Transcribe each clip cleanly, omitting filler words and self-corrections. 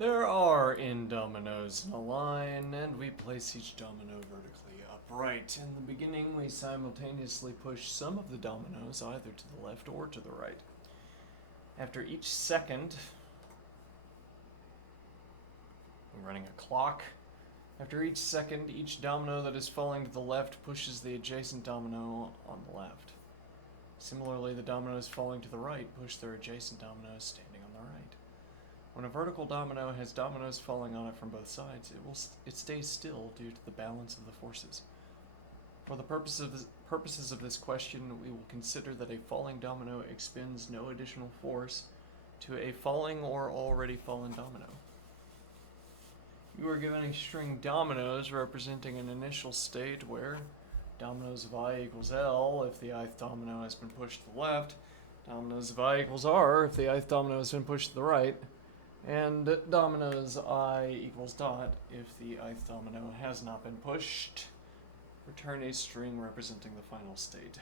There are n dominoes in a line, and we place each domino vertically upright. In the beginning, we simultaneously push some of the dominoes either to the left or to the right. After each second, I'm running a clock. After each second, each domino that is falling to the left pushes the adjacent domino on the left. Similarly, the dominoes falling to the right push their adjacent dominoes standing on the right. When a vertical domino has dominoes falling on it from both sides, it stays still due to the balance of the forces. For the purposes of this question, we will consider that a falling domino expends no additional force to a falling or already fallen domino. You are given a string dominoes representing an initial state where dominoes of I equals L if the ith domino has been pushed to the left, dominoes of I equals R if the ith domino has been pushed to the right, and dominoes I equals dot if the ith domino has not been pushed. Return a string representing the final state.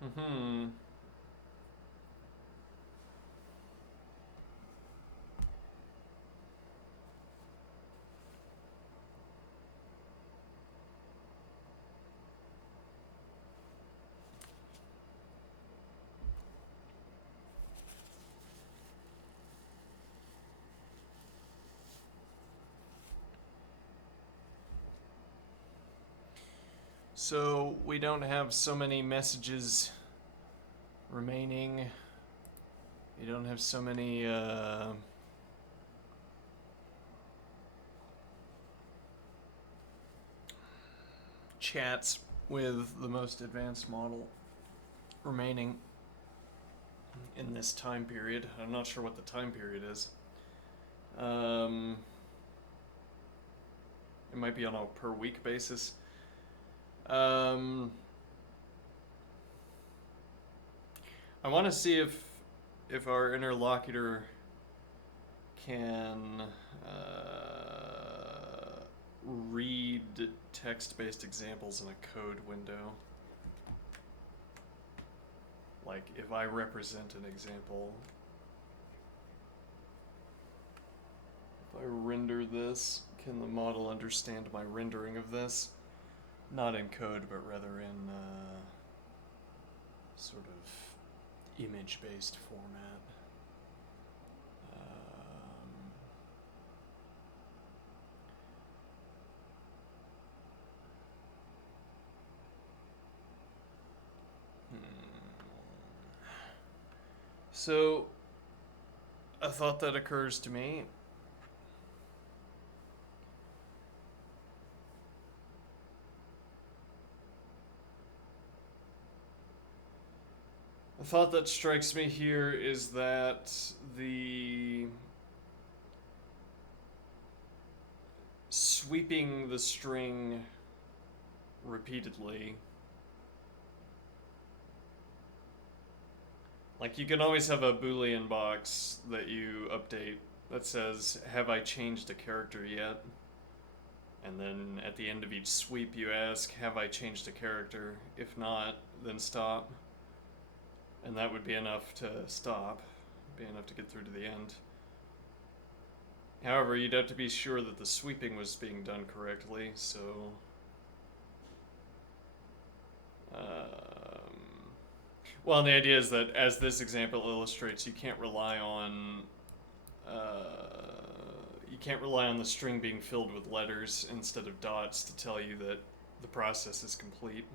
Mm-hmm. So we don't have so many messages remaining. You don't have so many chats with the most advanced model remaining in this time period. I'm not sure what the time period is. It might be on a per week basis. I want to see if our interlocutor can read text-based examples in a code window. Like if I represent an example, if I render this, can the model understand my rendering of this? Not in code, but rather in sort of image-based format. So, a thought that occurs to me. The thought that strikes me here is that the sweeping the string repeatedly, like you can always have a Boolean box that you update that says, have I changed a character yet? And then at the end of each sweep you ask, have I changed a character? If not, then stop. And that would be enough to stop, be enough to get through to the end. However, you'd have to be sure that the sweeping was being done correctly, so well, the idea is that, as this example illustrates, you can't rely on the string being filled with letters instead of dots to tell you that the process is complete.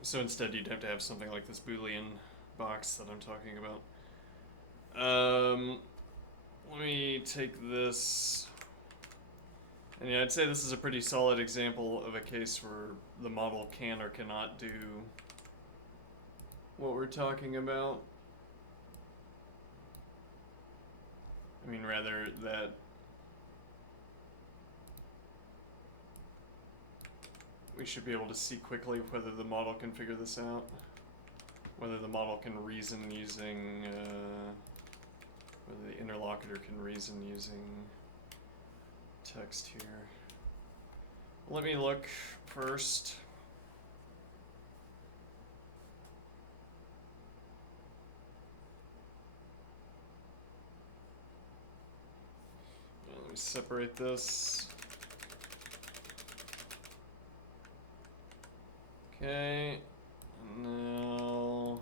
So instead, you'd have to have something like this Boolean box that I'm talking about. Let me take this. And yeah, I'd say this is a pretty solid example of a case where the model can or cannot do what we're talking about. I mean, rather that we should be able to see quickly whether the model can figure this out. Whether the model can reason using, whether the interlocutor can reason using text here. Let me look first. Let me separate this. Okay, and now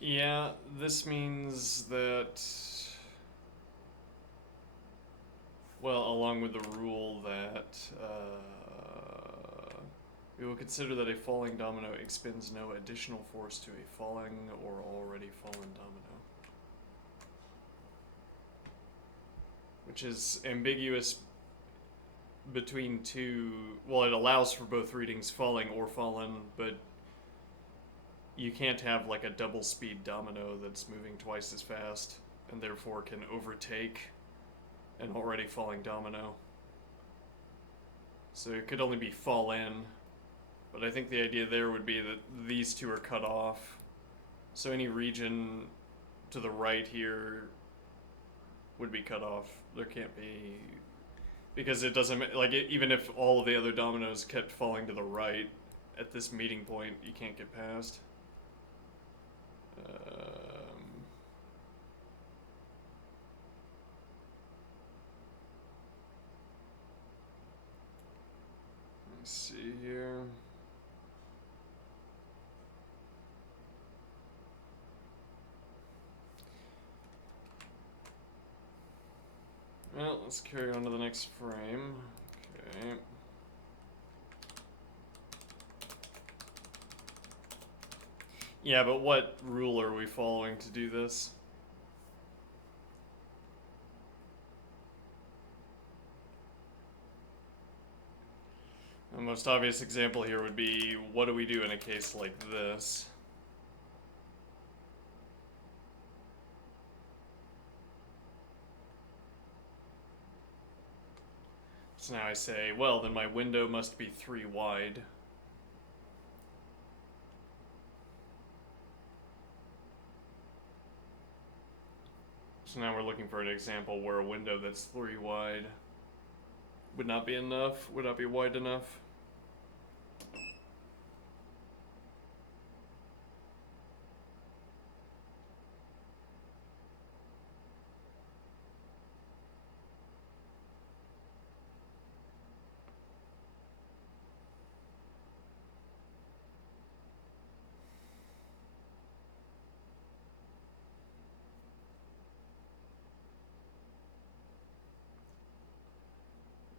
yeah, this means that, well, along with the rule that we will consider that a falling domino expends no additional force to a falling or already fallen domino. Which is ambiguous between two, well, it allows for both readings falling or fallen, but you can't have like a double speed domino that's moving twice as fast and therefore can overtake an already falling domino. So it could only be fall in, but I think the idea there would be that these two are cut off. So any region to the right here would be cut off. There can't be, because it doesn't, like, even if all of the other dominoes kept falling to the right, at this meeting point, you can't get past. Let's see here. Well, let's carry on to the next frame. Okay. Yeah, but what rule are we following to do this? The most obvious example here would be, what do we do in a case like this? So now I say, well, then my window must be 3 wide. So now we're looking for an example where a window that's 3 wide would not be enough, would not be wide enough.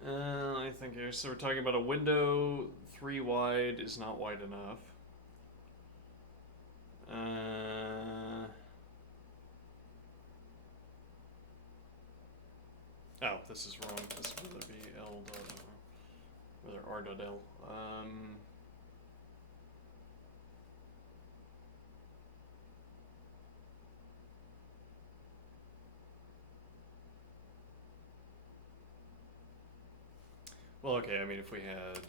I think here, so we're talking about a window 3 wide is not wide enough. Oh, this is wrong. This would either be L dot or rather R dot L. Well, okay, I mean, if we had,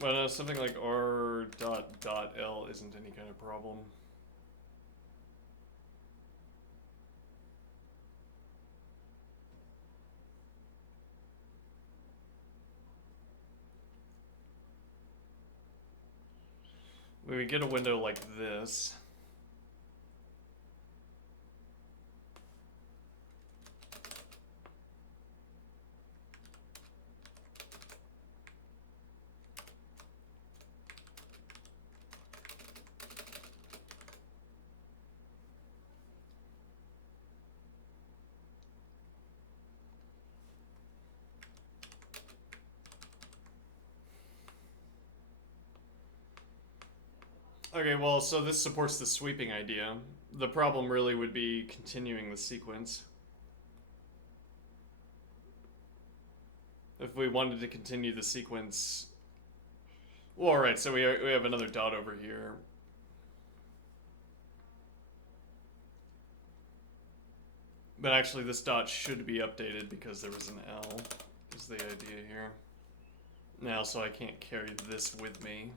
well, no, something like R dot L isn't any kind of problem. We would get a window like this. Okay, well, so this supports the sweeping idea. The problem really would be continuing the sequence. if we wanted to continue the sequence. Well, alright, so we have another dot over here. But actually this dot should be updated because there was an L, is the idea here. Now, so I can't carry this with me.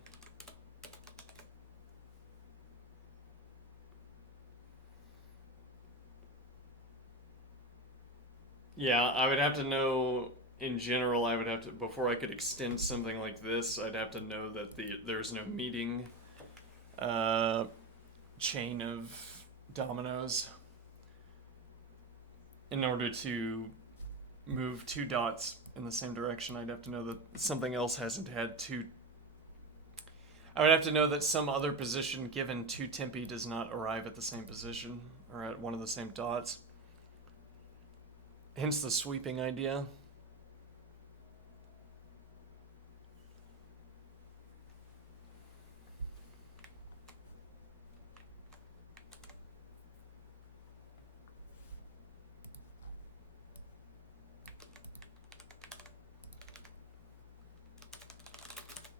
Yeah, I would have to know, in general, I would have to, before I could extend something like this, I'd have to know that there's no meeting chain of dominoes. In order to move two dots in the same direction, I'd have to know that something else hasn't had two. I would have to know that some other position given to Tempe does not arrive at the same position or at one of the same dots. Hence the sweeping idea.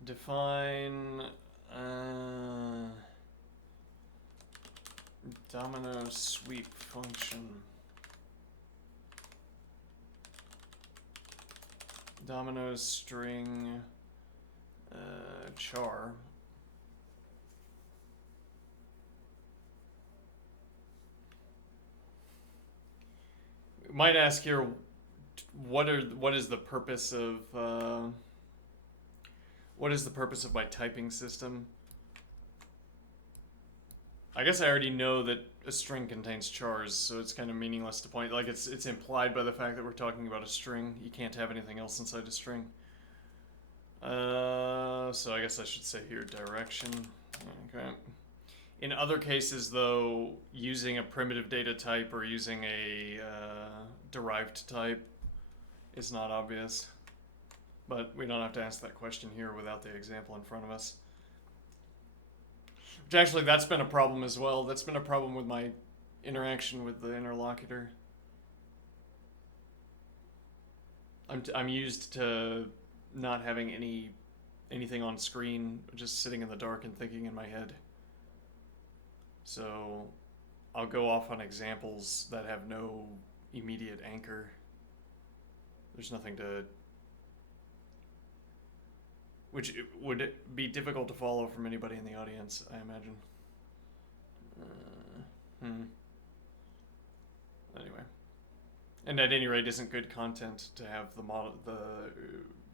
Define domino sweep function. Domino string char. Might ask here, what is the purpose of my typing system? I guess I already know that a string contains chars, so it's kind of meaningless to point. Like it's implied by the fact that we're talking about a string. You can't have anything else inside a string. So I guess I should say here direction. Okay. In other cases, though, using a primitive data type or using a derived type is not obvious. But we don't have to ask that question here without the example in front of us. Which actually, that's been a problem as well. That's been a problem with my interaction with the interlocutor. I'm used to not having anything on screen, just sitting in the dark and thinking in my head. So I'll go off on examples that have no immediate anchor. There's nothing to... Which would be difficult to follow from anybody in the audience, I imagine. Anyway. And at any rate, isn't good content to have the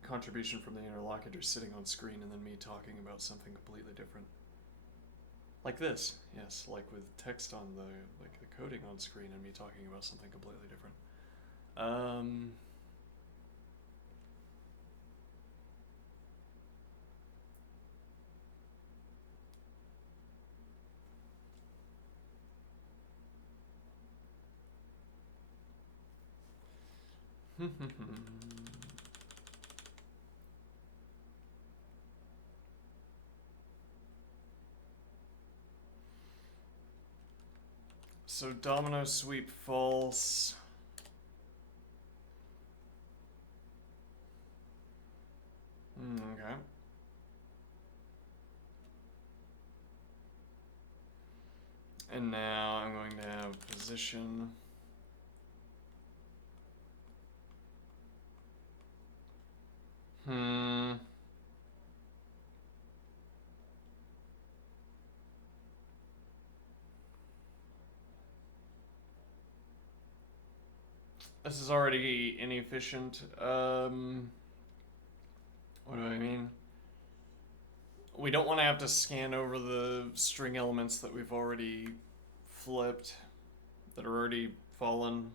contribution from the interlocutor sitting on screen and then me talking about something completely different. Like this, yes, like with text on the coding on screen and me talking about something completely different. So domino sweep false. Okay. And now I'm going to have position. This is already inefficient. What do I mean? We don't want to have to scan over the string elements that we've already flipped, that are already fallen.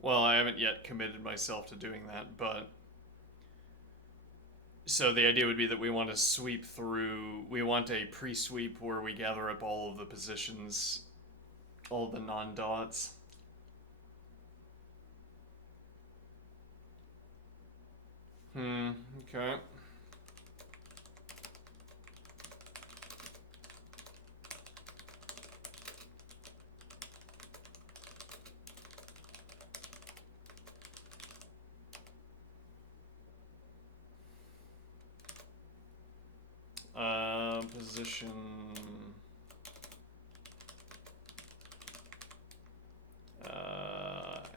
Well, I haven't yet committed myself to doing that, but... So the idea would be that we want to sweep through... We want a pre-sweep where we gather up all of the positions, all of the non-dots. Okay. position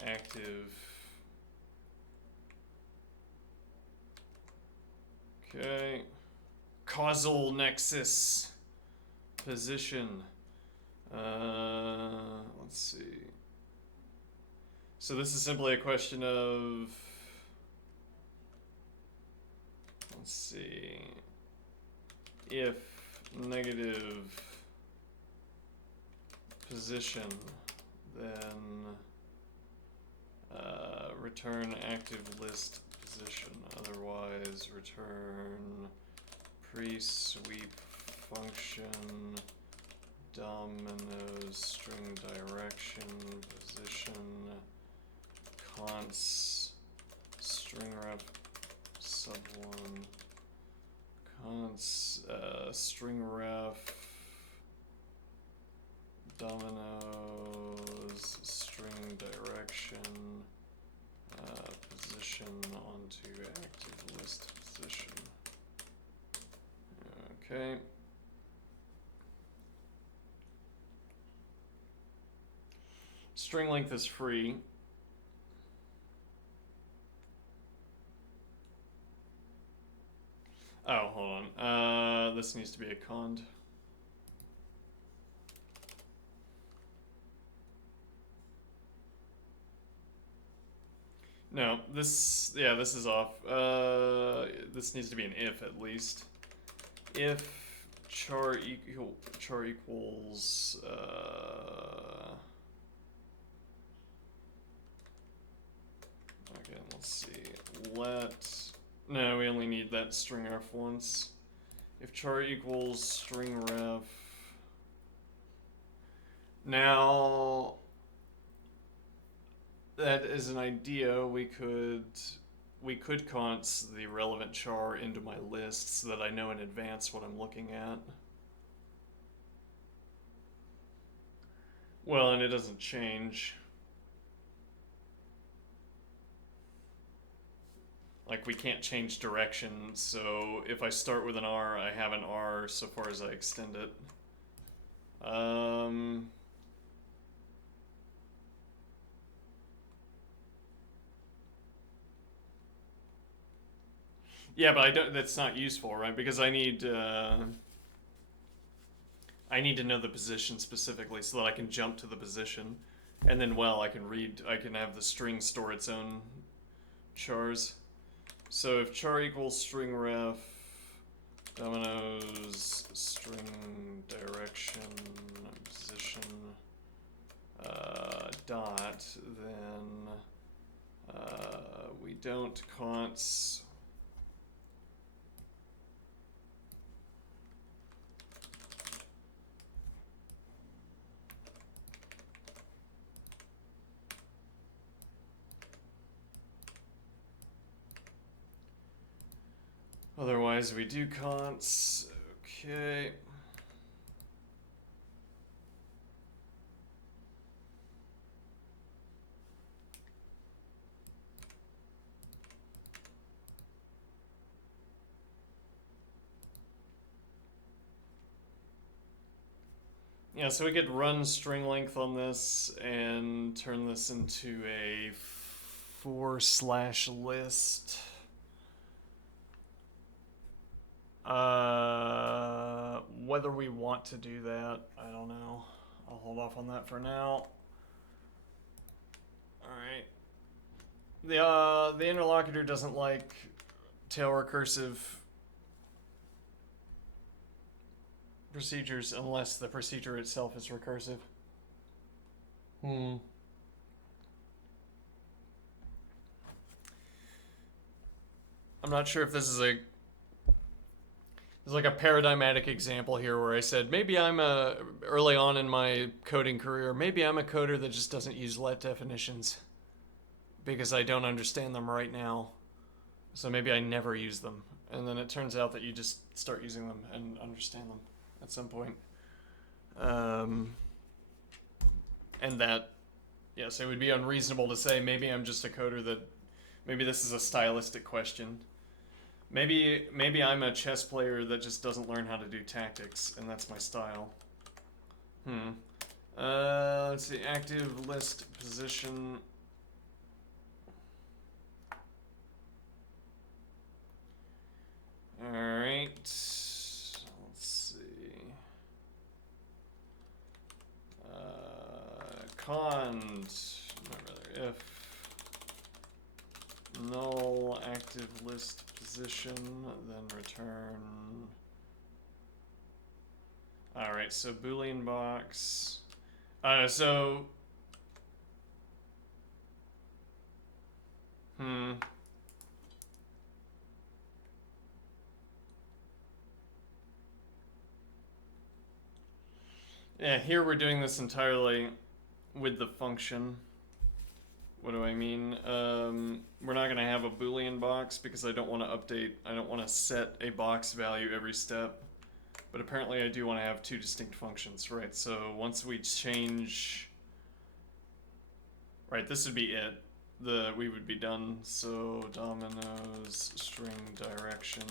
active. Okay. Causal nexus position. Let's see. So this is simply a question of, let's see, if negative position, then return active list position. Otherwise, return pre-sweep function domino string direction position const string ref sub1 const string ref dominoes string direction position onto active list position. Okay. String length is free. Oh, hold on. This needs to be a cond. No, this is off. This needs to be an if at least. If char equals okay, let's see. No, we only need that string ref once. If char equals string ref. Now that is an idea. We could const the relevant char into my list so that I know in advance what I'm looking at. Well, and it doesn't change. Like, we can't change direction, so if I start with an R, I have an R so far as I extend it. Yeah, but that's not useful, right? Because I need to know the position specifically so that I can jump to the position. And then, well, I can have the string store its own chars. So if char equals string ref dominoes string direction position dot, then we don't const otherwise we do const. Okay. Yeah, so we could run string length on this and turn this into a /list. Whether we want to do that, I don't know. I'll hold off on that for now. Alright. The interlocutor doesn't like tail recursive procedures unless the procedure itself is recursive. I'm not sure if this is there's like a paradigmatic example here where I said maybe I'm early on in my coding career, maybe I'm a coder that just doesn't use let definitions because I don't understand them right now. So maybe I never use them. And then it turns out that you just start using them and understand them at some point. And that, yes, it would be unreasonable to say maybe I'm just a coder that, maybe this is a stylistic question. Maybe I'm a chess player that just doesn't learn how to do tactics, and that's my style. Let's see, active list position. Alright. Let's see. Cond. Not really. If null active list position, then return. Alright, so Boolean box. So. Yeah, here we're doing this entirely with the function. What do I mean? We're not going to have a Boolean box because I don't want to update, I don't want to set a box value every step. But apparently I do want to have two distinct functions, right? So once we change... Right, this would be it. We would be done. So dominoes string direction.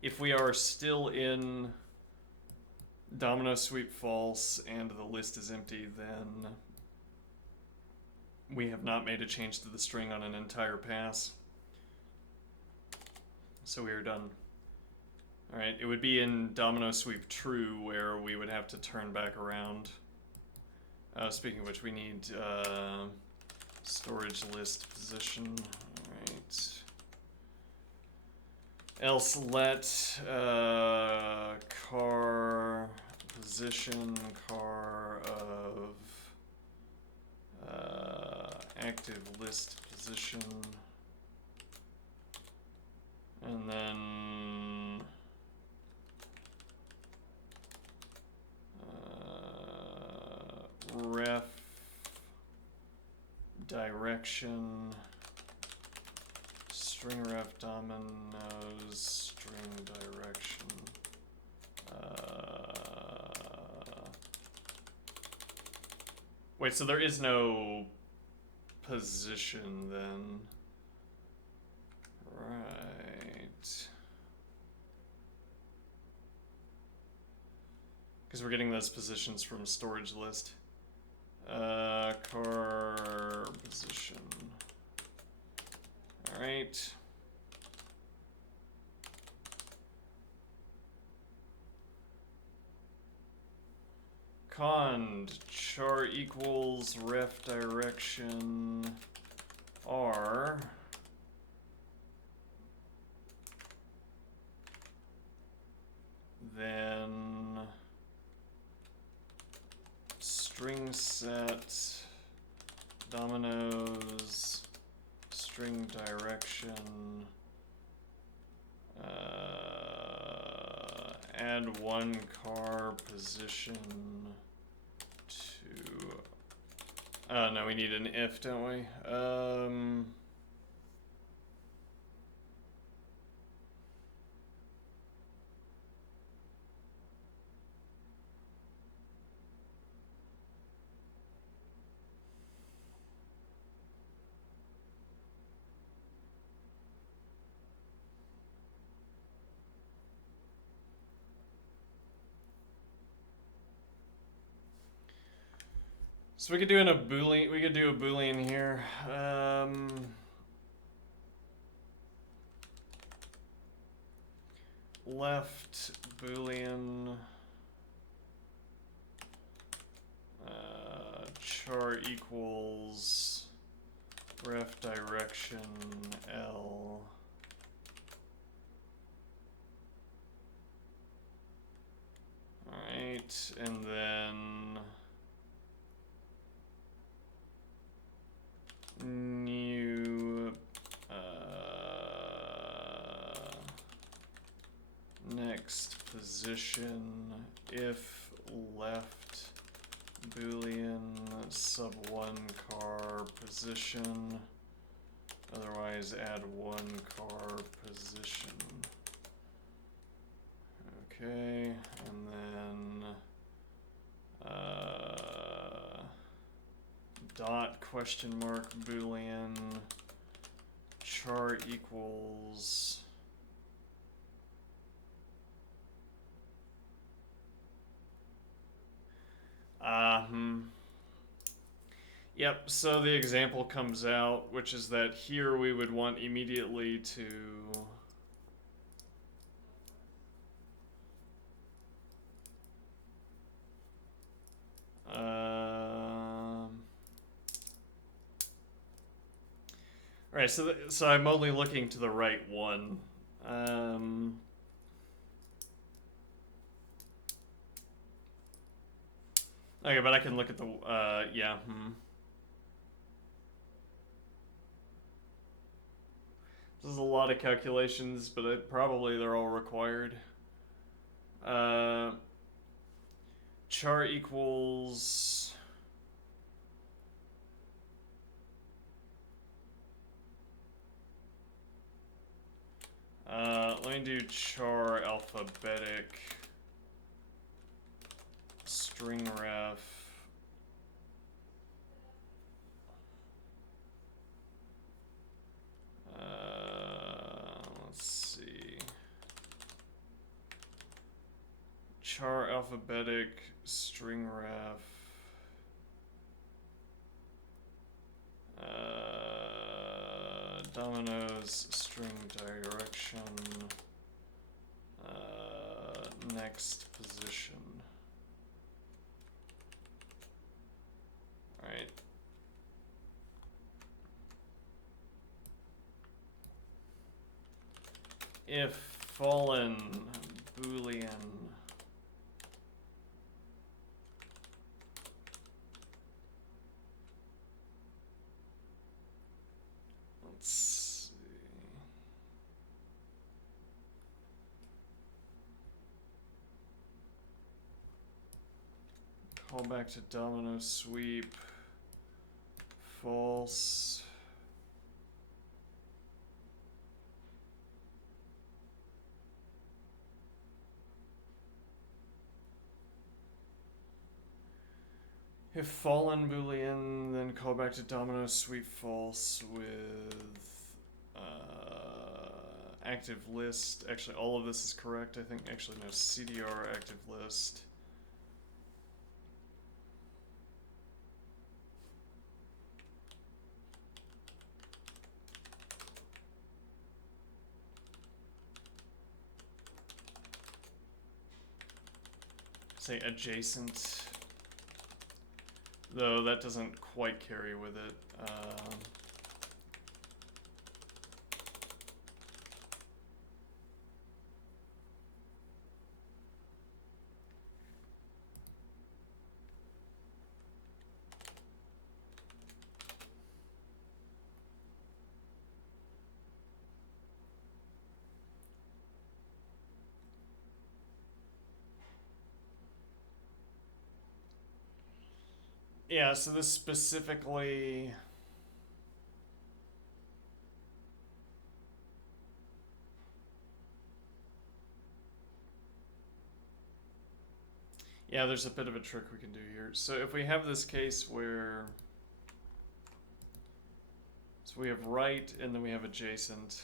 If we are still in domino sweep false and the list is empty, then we have not made a change to the string on an entire pass. So we are done. Alright, it would be in domino sweep true where we would have to turn back around. Speaking of which, we need storage list position. Alright. Else let car position car of active list position, and then ref direction string ref dominoes string direction. Wait, so there is no position then. Right. Because we're getting those positions from storage list. Car position. Alright. Cond char equals ref direction R. Then string set dominoes string direction add one car position to no, we need an if, don't we? So we could do a Boolean. We could do a Boolean here. Left Boolean char equals ref direction L. All right, and then new next position if left Boolean sub one car position, otherwise add one car position. Okay, and then dot question mark Boolean char equals Yep, so the example comes out, which is that here we would want immediately to... Alright, so I'm only looking to the right one. Okay, but I can look at the, yeah, This is a lot of calculations, but probably they're all required. Char equals... let me do char alphabetic string ref. Let's see. Char alphabetic string ref. Dominoes string direction. Next position. Alright. If fallen Boolean let's see. Call back to domino sweep. False. If fallen Boolean, then call back to domino sweep false with active list. Actually, all of this is correct. I think actually no, CDR active list. Say adjacent. Though that doesn't quite carry with it. Yeah, so this specifically... Yeah, there's a bit of a trick we can do here. So if we have this case where... So we have right, and then we have adjacent.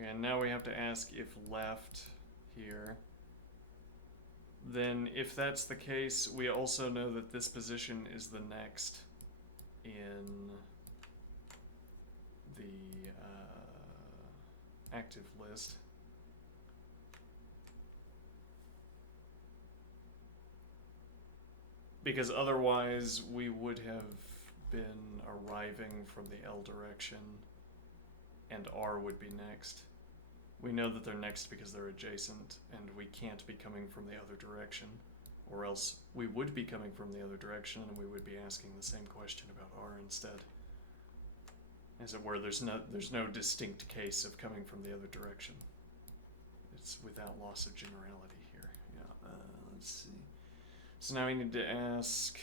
And now we have to ask if left here. Then if that's the case, we also know that this position is the next in the active list. Because otherwise we would have been arriving from the L direction and R would be next. We know that they're next because they're adjacent, and we can't be coming from the other direction, or else we would be coming from the other direction and we would be asking the same question about R instead. As it were, there's no distinct case of coming from the other direction. It's without loss of generality here. Yeah, let's see. So now we need to ask,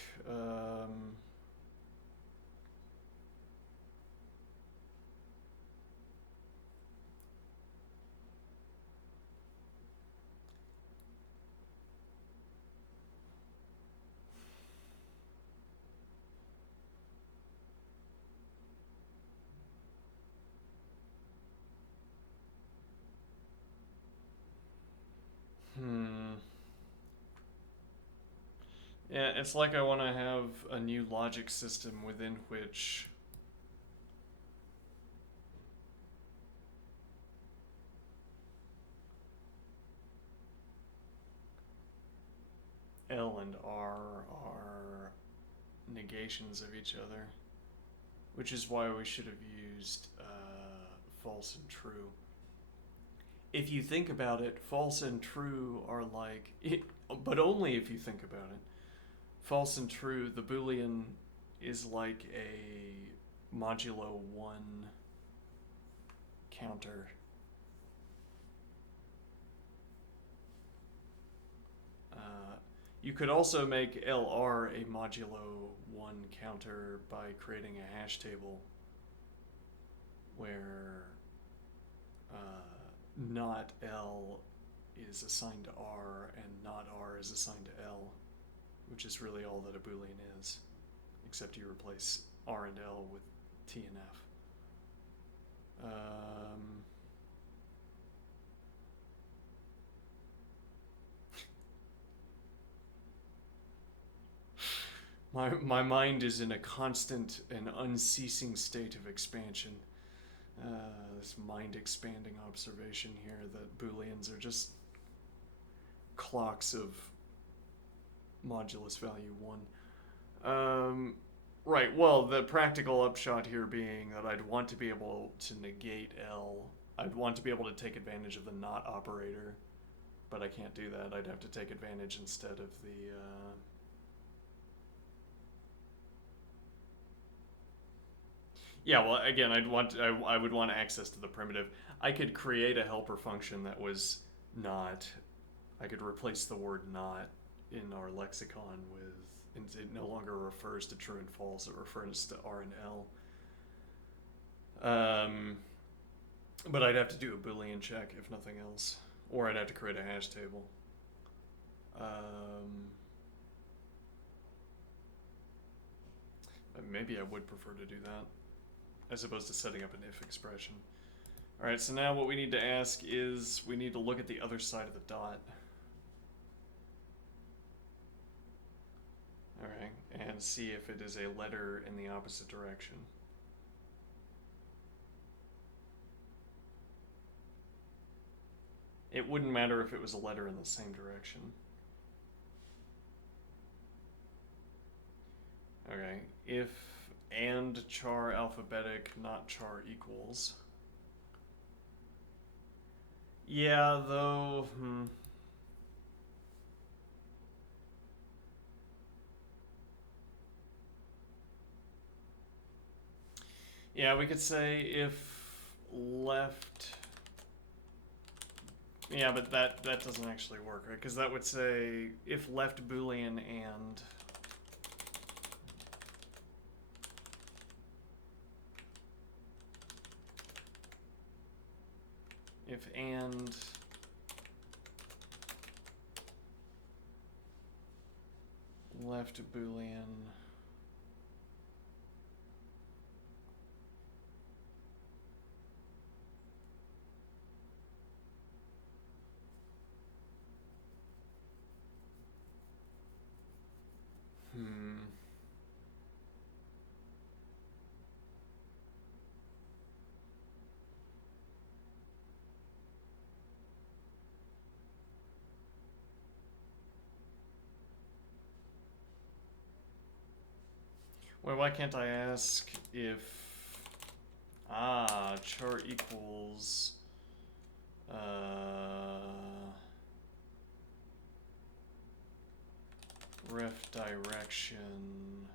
Yeah, it's like I want to have a new logic system within which L and R are negations of each other, which is why we should have used false and true. If you think about it, false and true are like, but only if you think about it. False and true, the Boolean is like a modulo 1 counter. You could also make LR a modulo 1 counter by creating a hash table where not L is assigned to R and not R is assigned to L, which is really all that a Boolean is, except you replace R and L with T and F. My mind is in a constant and unceasing state of expansion. This mind-expanding observation here that Booleans are just clocks of modulus value 1. Right, well, the practical upshot here being that I'd want to be able to negate L. I'd want to be able to take advantage of the not operator, but I can't do that. I'd have to take advantage instead of the... Yeah, well, again, I would want access to the primitive. I could create a helper function that was not. I could replace the word not in our lexicon with, it no longer refers to true and false, it refers to R and L. But I'd have to do a Boolean check if nothing else, or I'd have to create a hash table. Maybe I would prefer to do that, as opposed to setting up an if expression. Alright, so now what we need to ask is, we need to look at the other side of the dot. Alright, and see if it is a letter in the opposite direction. It wouldn't matter if it was a letter in the same direction. Okay, if and char alphabetic, not char equals. Yeah, though, Yeah, we could say if left... Yeah, but that doesn't actually work, right? Because that would say if left Boolean and... If and... left Boolean... Well, why can't I ask if... char equals... ref direction,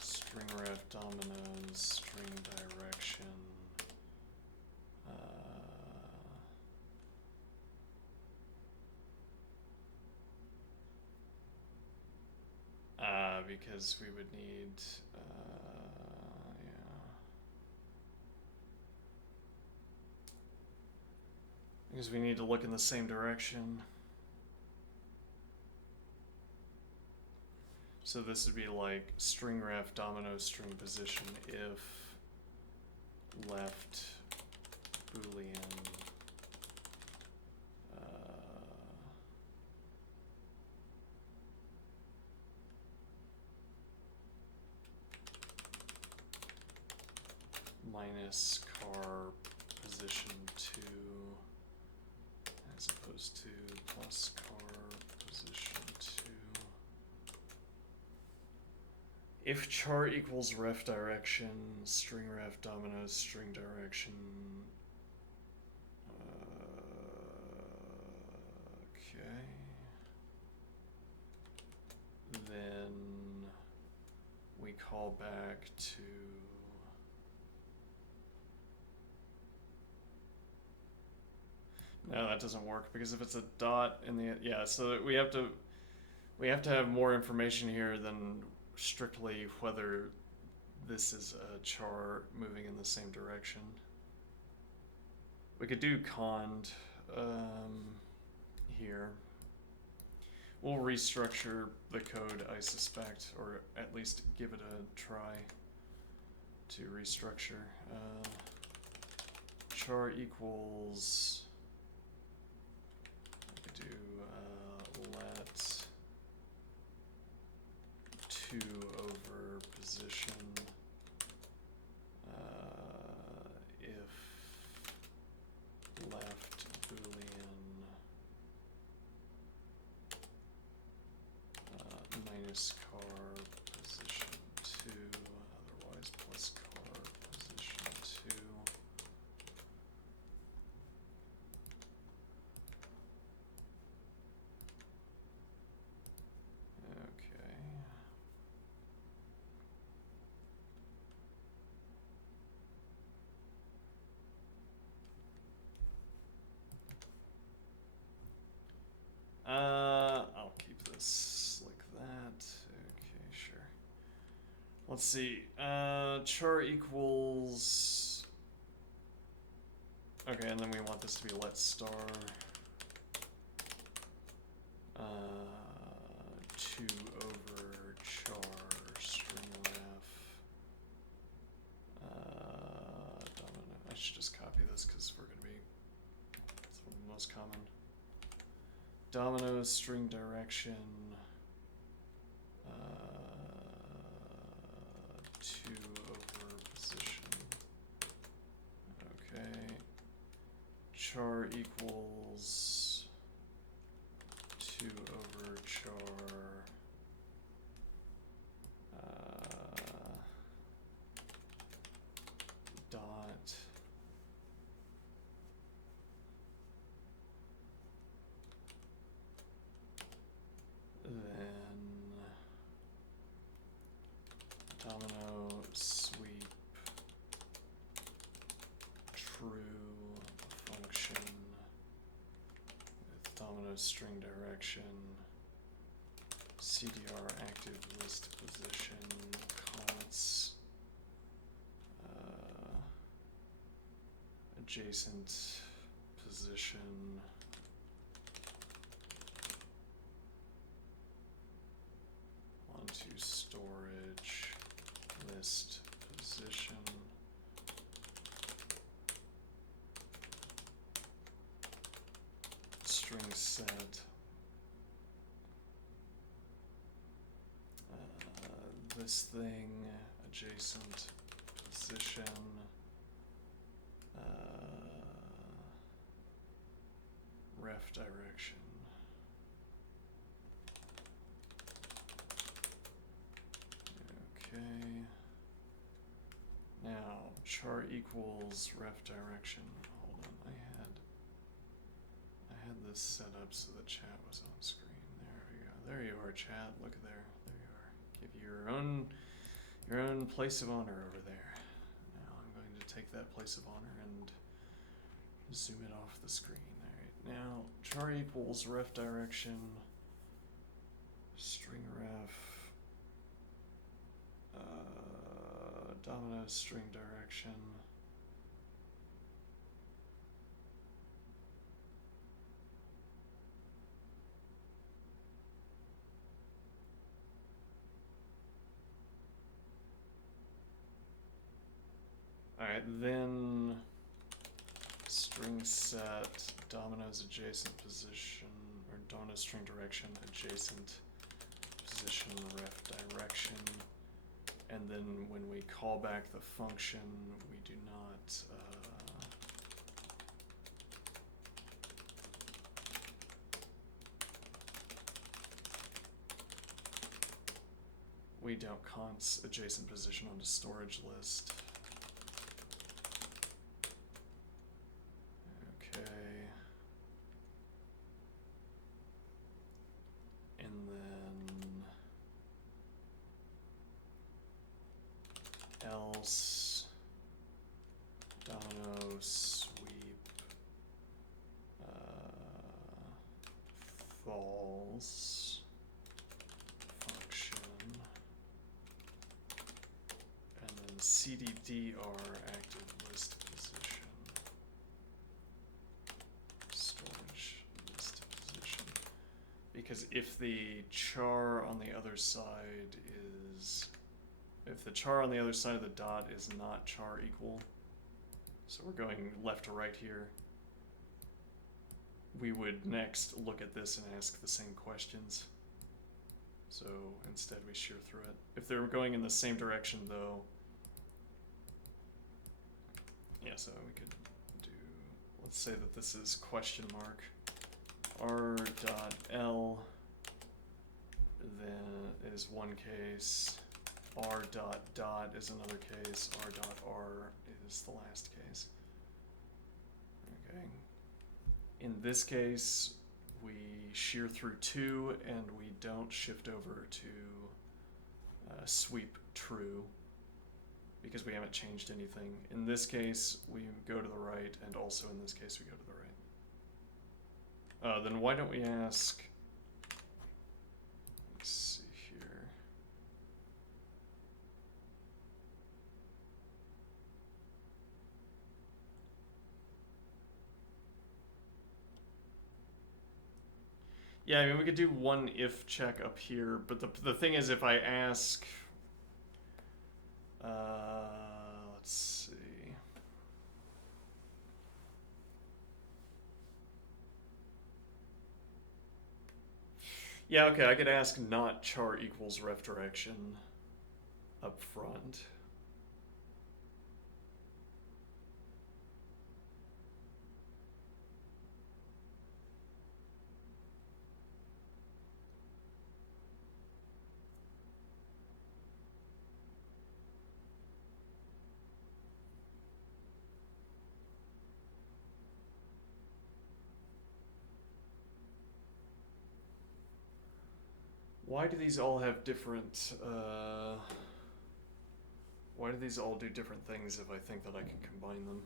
string ref dominoes, string direction, because we would need, yeah. Because we need to look in the same direction. So this would be like string ref domino string position if left Boolean minus car position 2 as opposed to plus car position 2. If char equals ref direction, string ref dominoes string direction. Okay. Then we call back to no, that doesn't work because if it's a dot in the so we have to have more information here than strictly whether this is a char moving in the same direction. We could do cond here. We'll restructure the code, I suspect, or at least give it a try to restructure. Char equals, I could do let 2 over position if left boolean minus car position 2, otherwise plus car position 2. Okay. I'll keep this like that. Okay, sure. Let's see. Char equals. Okay, and then we want this to be let star. 2 over char string ref. Domino. I should just copy this because we're gonna be. It's one of the most common. Dominoes string direction 2 over position. Okay. Char equals 2 over char dot then domino sweep true function with domino string direction CDR active list position const adjacent position onto storage list position string set this thing adjacent position ref direction. Okay. Now char equals ref direction. Hold on, I had this set up so the chat was on screen. There we go. There you are, chat. Look there. There you are. Give you your own place of honor over there. Now I'm going to take that place of honor and zoom it off the screen. Alright, now char equals ref direction string ref domino string direction alright, then string set dominoes adjacent position or domino string direction adjacent position ref direction and then when we call back the function, we do not we don't const adjacent position onto storage list. Okay. And then else domino sweep false function, and then cddr active list position, storage list position. Because if the char on the other side is, if the char on the other side of the dot is not char equal, so we're going left to right here, we would next look at this and ask the same questions. So instead we shear through it. If they're going in the same direction though, yeah, so we could do, let's say that this is question mark r dot l, then is one case, r dot dot is another case, r dot r is the last case. Okay. In this case, we shear through 2 and we don't shift over to sweep true because we haven't changed anything. In this case, we go to the right, and also in this case, we go to the right. Then why don't we ask, let's see here. Yeah, I mean, we could do one if check up here, but the thing is, if I ask, let's see. Yeah, okay, I could ask not char equals ref direction up front. Why do these all have different, why do these all do different things if I think that I can combine them?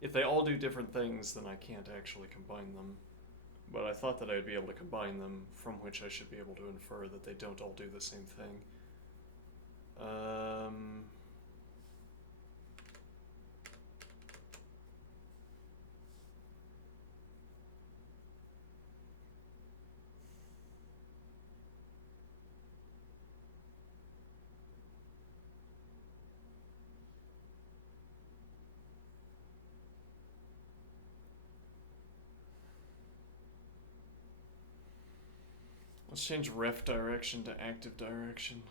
If they all do different things, then I can't actually combine them. But I thought that I'd be able to combine them, from which I should be able to infer that they don't all do the same thing. Let's change ref direction to active direction.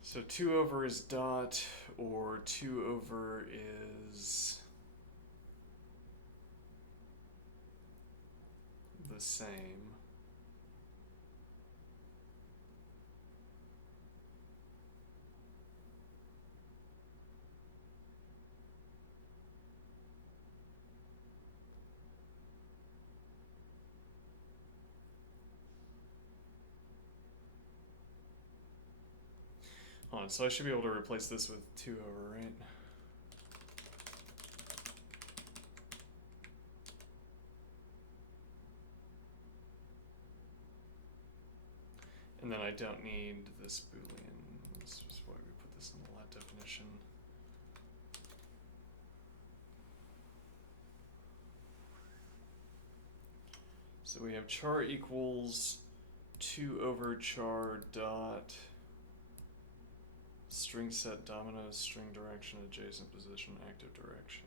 So 2 over is dot, or 2 over is the same. Hold on, so I should be able to replace this with 2 over, right? And then I don't need this Boolean. This is why we put this in the lat definition. So we have char equals 2 over char dot string set dominoes, string direction, adjacent position, active direction.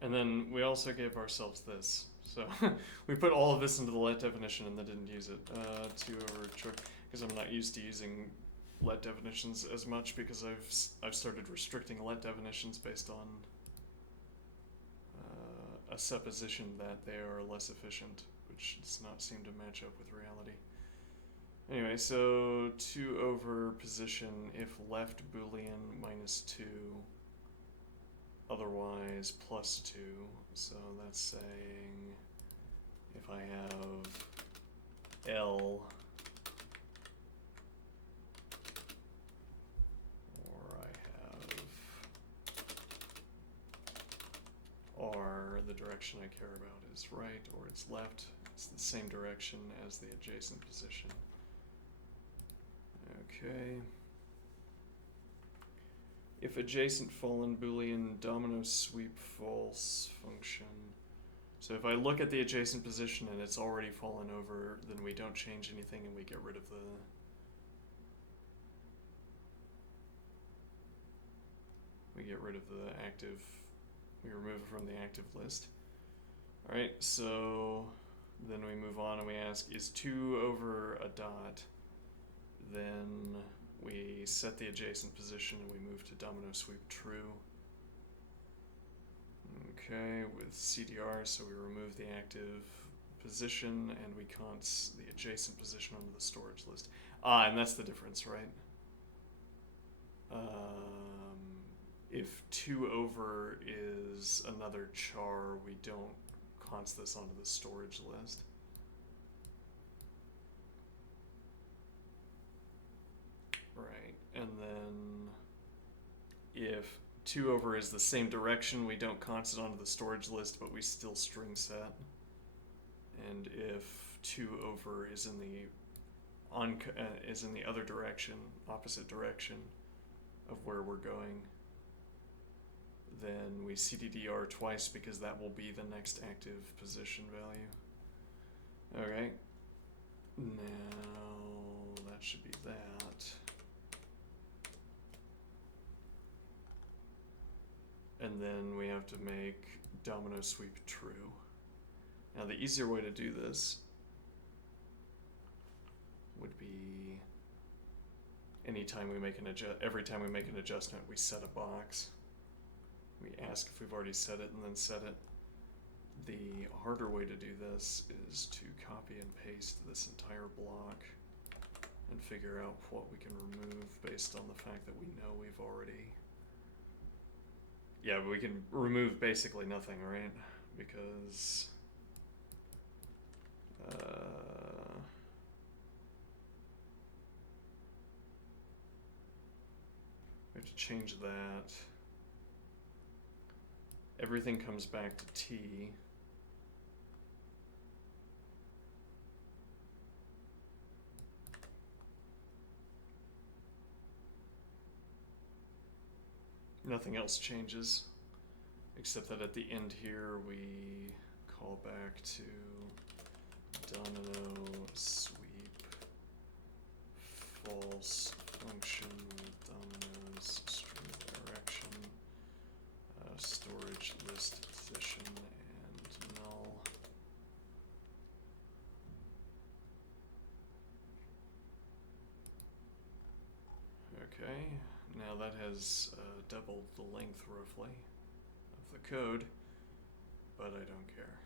And then we also gave ourselves this. So we put all of this into the let definition and then didn't use it. 2 over char, because I'm not used to using let definitions as much because I've started restricting let definitions based on a supposition that they are less efficient, which does not seem to match up with reality. Anyway, so 2 over position if left boolean minus 2, otherwise plus 2. So that's saying if I have L or I have R, the direction I care about is right or it's left. It's the same direction as the adjacent position. Okay. If adjacent fallen boolean domino sweep false function. So if I look at the adjacent position and it's already fallen over, then we don't change anything and we get rid of the active, we remove it from the active list. Alright, so then we move on and we ask, is 2 over a dot? Then we set the adjacent position and we move to domino sweep true. Okay, with CDR, so we remove the active position and we const the adjacent position onto the storage list. And that's the difference, right? If 2 over is another char, we don't const this onto the storage list. Right, and then if 2 over is the same direction, we don't const it onto the storage list, but we still string set. And if 2 over is in the other direction, opposite direction of where we're going, then we CDDR twice because that will be the next active position value. Okay, now that should be that. And then we have to make domino sweep true. Now the easier way to do this would be every time we make an adjustment, we set a box. We ask if we've already set it and then set it. The harder way to do this is to copy and paste this entire block and figure out what we can remove based on the fact that we know we've already... Yeah, but we can remove basically nothing, right? Because... we have to change that. Everything comes back to T. Nothing else changes, except that at the end here we call back to domino sweep false function with dominoes string direction, storage list position, and null. Okay, now that has doubled the length roughly of the code, but I don't care.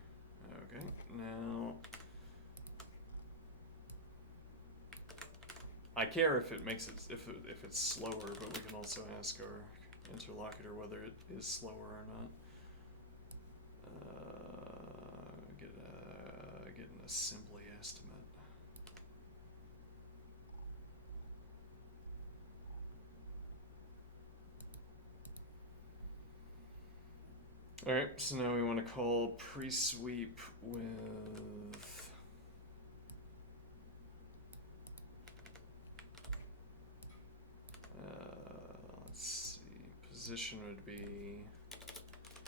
Okay, now I care if it makes it if it's slower, but we can also ask our interlocutor whether it is slower or not. Get an assembly estimate. Alright, so now we want to call pre-sweep with let's see, position would be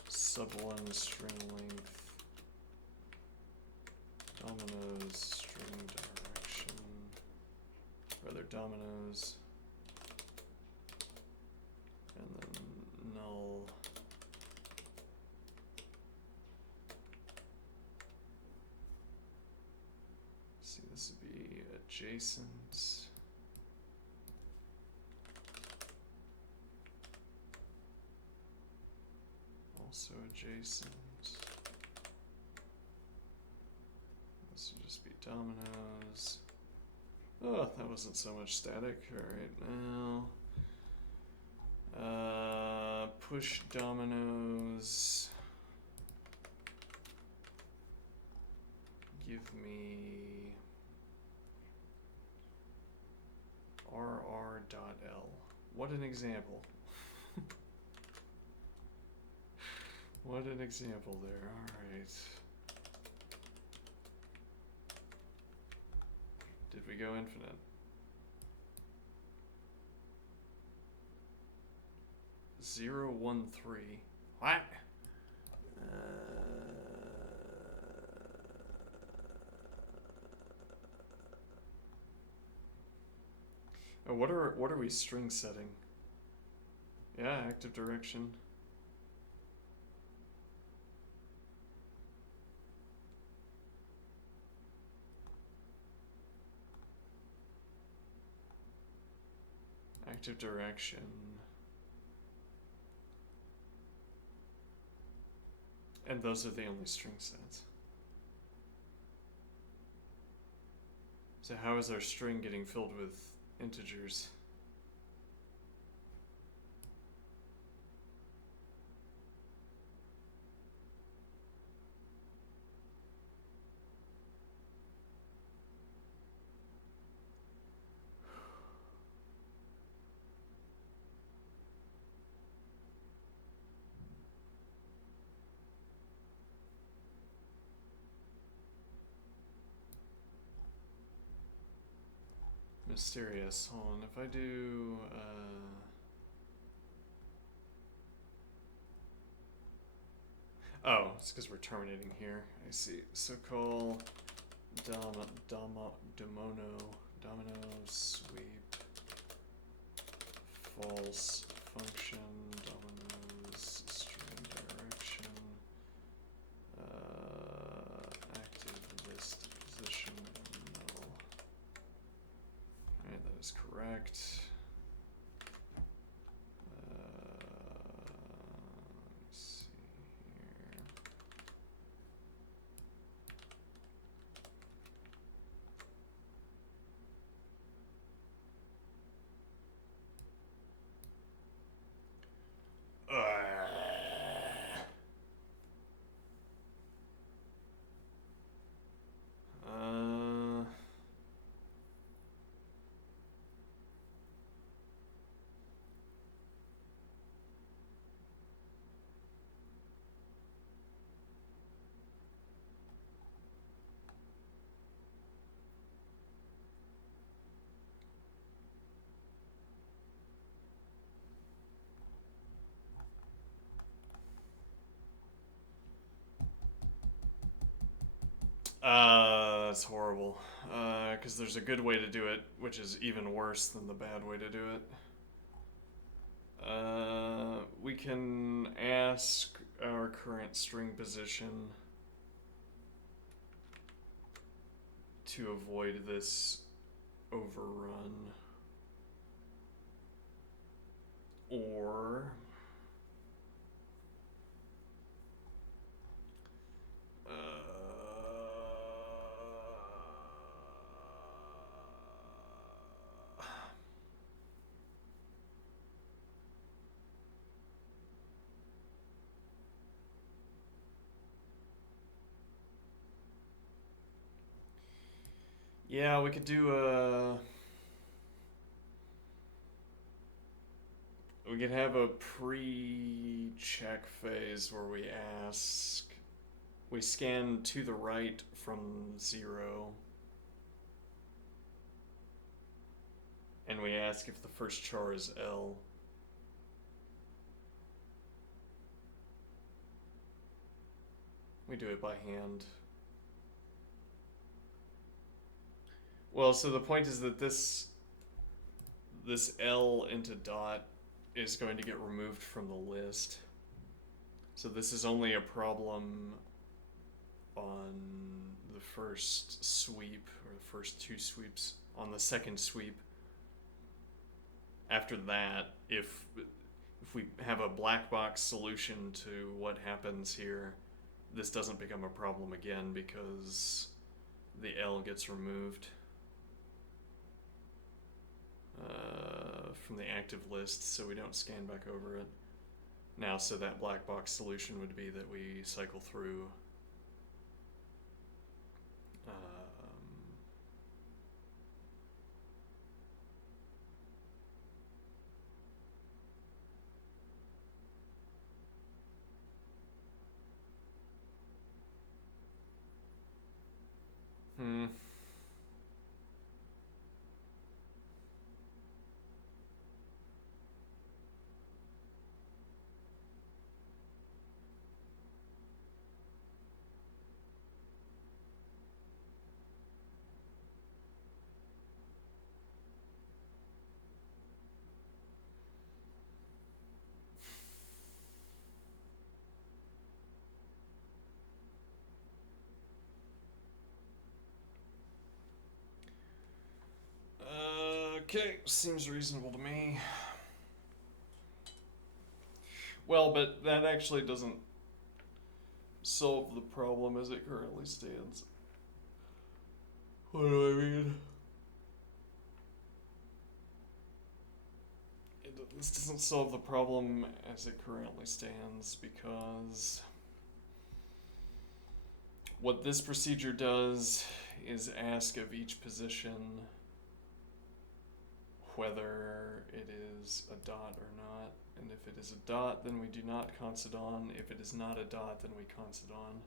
sub1 string length, dominoes string direction, rather dominoes, and then null. See, this would be adjacent. Also adjacent. This would just be dominoes. Oh, that wasn't so much static. Alright, now push dominoes. Give me rr.l. What an example. What an example there. Alright. Did we go infinite? 0, 1, 3. What? What are we string setting? Yeah, active direction. Active direction. And those are the only string sets. So how is our string getting filled with integers? Mysterious. Hold on, if I do oh, it's because we're terminating here. I see. So call domino sweep false function dominoes string direction active list position null. Alright, that is correct. Let's see here. That's horrible. Because there's a good way to do it, which is even worse than the bad way to do it. We can ask our current string position to avoid this overrun. Or Yeah, we could do a. We could have a pre-check phase where we ask. We scan to the right from 0. And we ask if the first char is L. We do it by hand. Well, so the point is that this L into dot is going to get removed from the list. So this is only a problem on the first sweep, or the first 2 sweeps. On the second sweep, after that, if we have a black box solution to what happens here, this doesn't become a problem again because the L gets removed from the active list, so we don't scan back over it. Now, so that black box solution would be that we cycle through hmm. Okay, seems reasonable to me. Well, but that actually doesn't solve the problem as it currently stands. What do I mean? This doesn't solve the problem as it currently stands because what this procedure does is ask of each position whether it is a dot or not. And if it is a dot, then we do not concedon. If it is not a dot, then we concedon.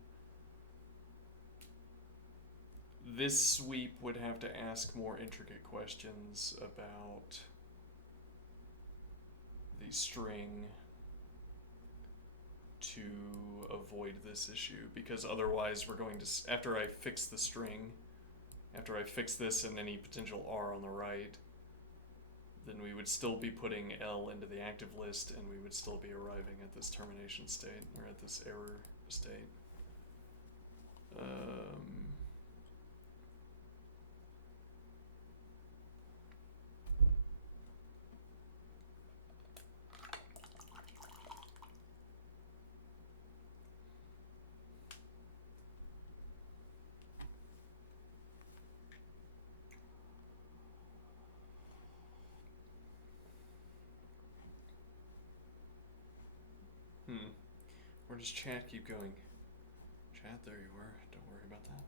This sweep would have to ask more intricate questions about the string to avoid this issue, because otherwise we're going to, after I fix the string, after I fix this and any potential R on the right, then we would still be putting L into the active list and we would still be arriving at this termination state, or at this error state. Where does chat keep going? Chat, there you were. Don't worry about that.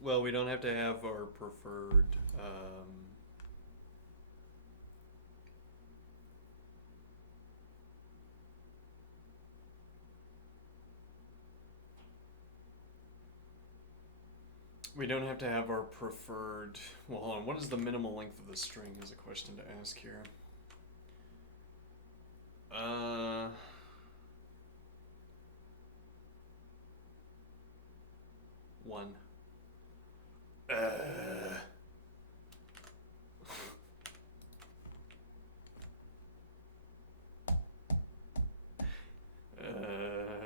Well, we don't have to have our preferred. We don't have to have our preferred. Well, hold on. What is the minimal length of the string? Is a question to ask here. One.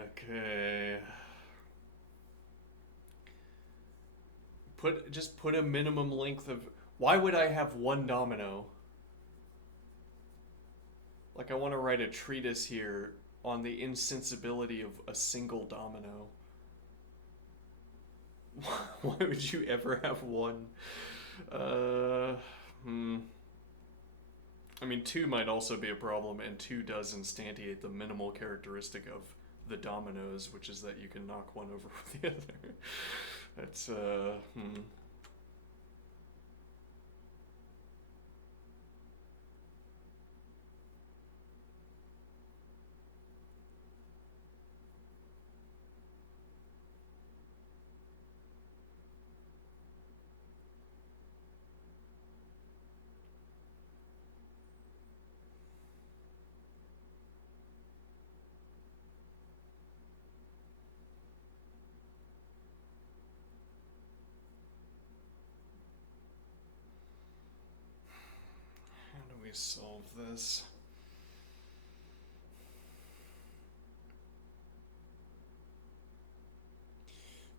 Okay. Just put a minimum length of. Why would I have one domino? Like, I want to write a treatise here on the insensibility of a single domino. Why would you ever have one? Uh, hmm. I mean, two might also be a problem, and two does instantiate the minimal characteristic of the dominoes, which is that you can knock one over with the other. That's, how do we solve this?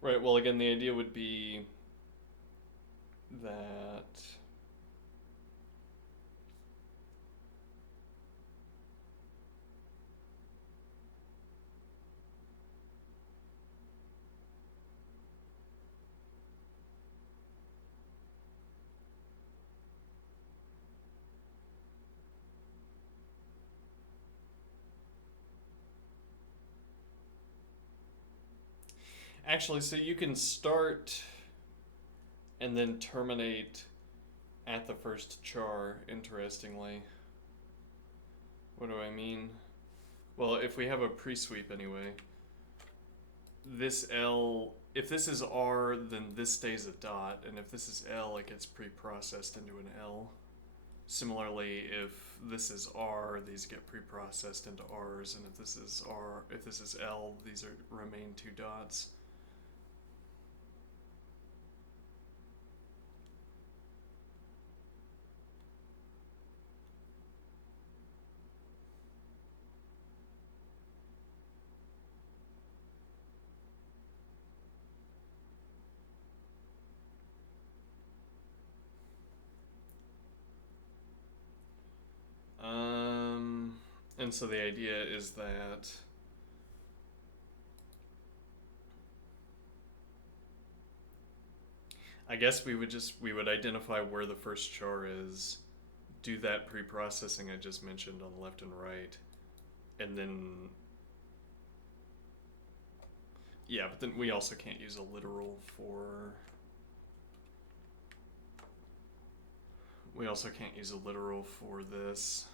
Right, well, again, the idea would be that actually, so you can start and then terminate at the first char, interestingly. What do I mean? Well, if we have a pre-sweep anyway, this L, if this is R, then this stays a dot, and if this is L, it gets pre-processed into an L. Similarly, if this is R, these get pre-processed into R's, and if this is R, if this is L, these remain two dots. And so the idea is that I guess we would identify where the first char is, do that pre-processing I just mentioned on the left and right, and then yeah, but then we also can't use a literal for this.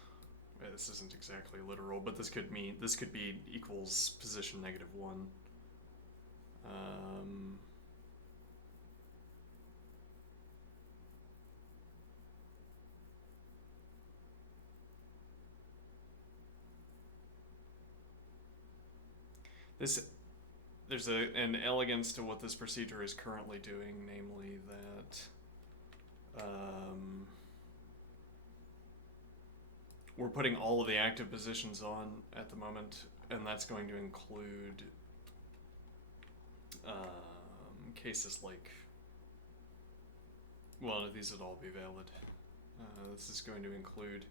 This isn't exactly literal, but this could be equals position -1. There's an elegance to what this procedure is currently doing, namely that we're putting all of the active positions on at the moment, and that's going to include cases like, well, these would all be valid. This is going to include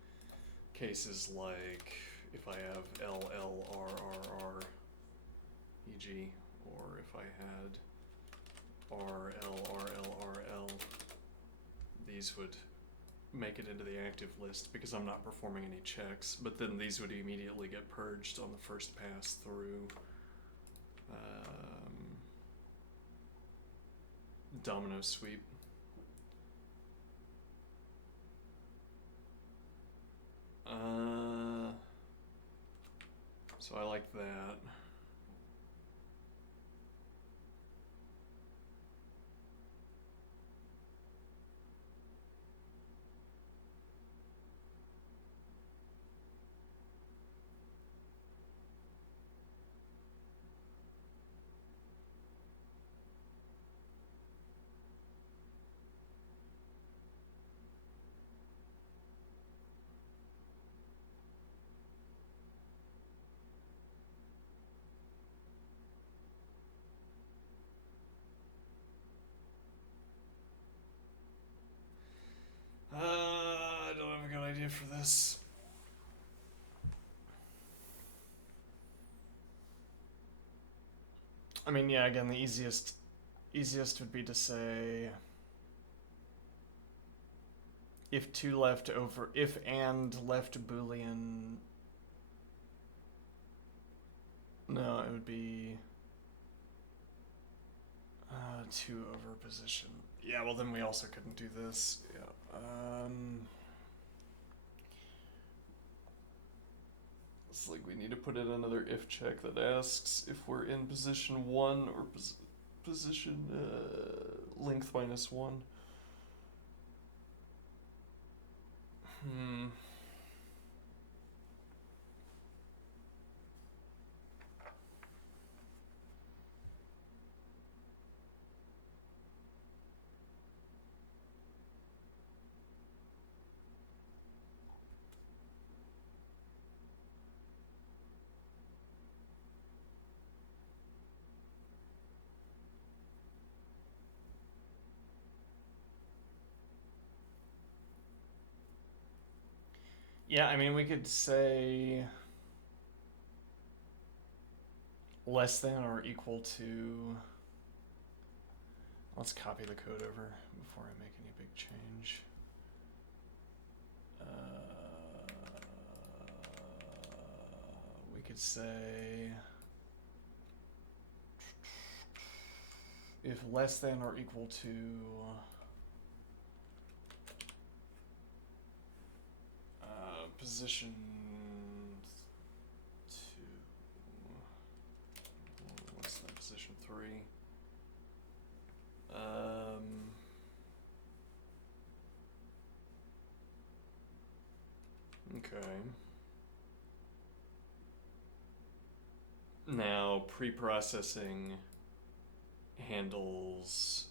cases like if I have L, L, R, R, R, e.g., or if I had R, L, R, L, R, L, these would make it into the active list because I'm not performing any checks, but then these would immediately get purged on the first pass through domino sweep. So I like that. I don't have a good idea for this. I mean, yeah, again, the easiest easiest would be to say if to left over, if and left boolean. No, it would be to over position. Yeah, well then we also couldn't do this. Yeah. It's like we need to put in another if check that asks if we're in position 1 or position length minus 1. Yeah, I mean, we could say less than or equal to. Let's copy the code over before I make any big change. We could say if less than or equal to position 2. What's that? Position 3. Okay. Now pre-processing handles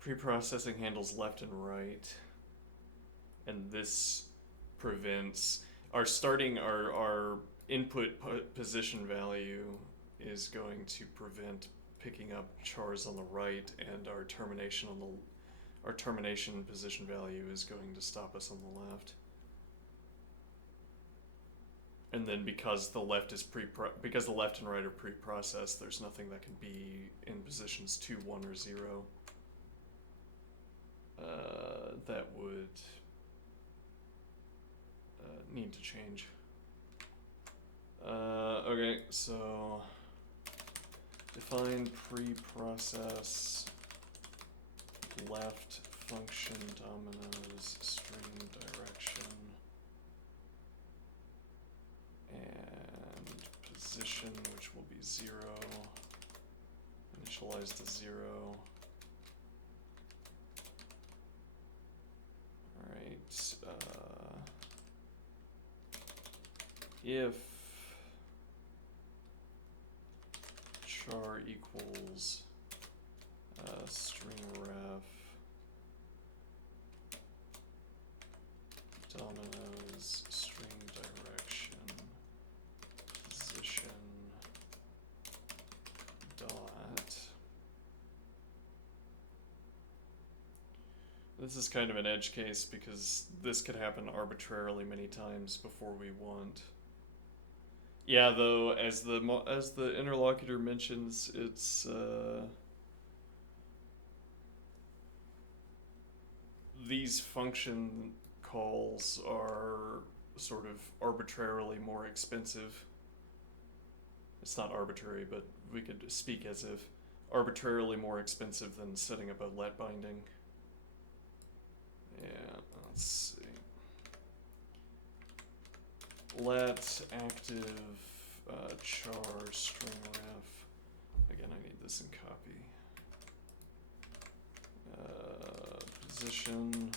pre-processing handles left and right, and this prevents our input position value is going to prevent picking up chars on the right, and our termination position value is going to stop us on the left. And then because the left and right are pre-processed, there's nothing that can be in positions 2, 1, or 0 that would need to change. Okay, so define pre-process left function dominoes string direction and position, which will be 0, initialize to 0. Alright, if char equals string ref dominoes string direction position dot. This is kind of an edge case because this could happen arbitrarily many times before we want. Yeah, though, as the interlocutor mentions, it's these function calls are sort of arbitrarily more expensive. It's not arbitrary, but we could speak as if arbitrarily more expensive than setting up a let binding. Yeah, let's see. Let active char string ref. Again, I need this in copy. Position,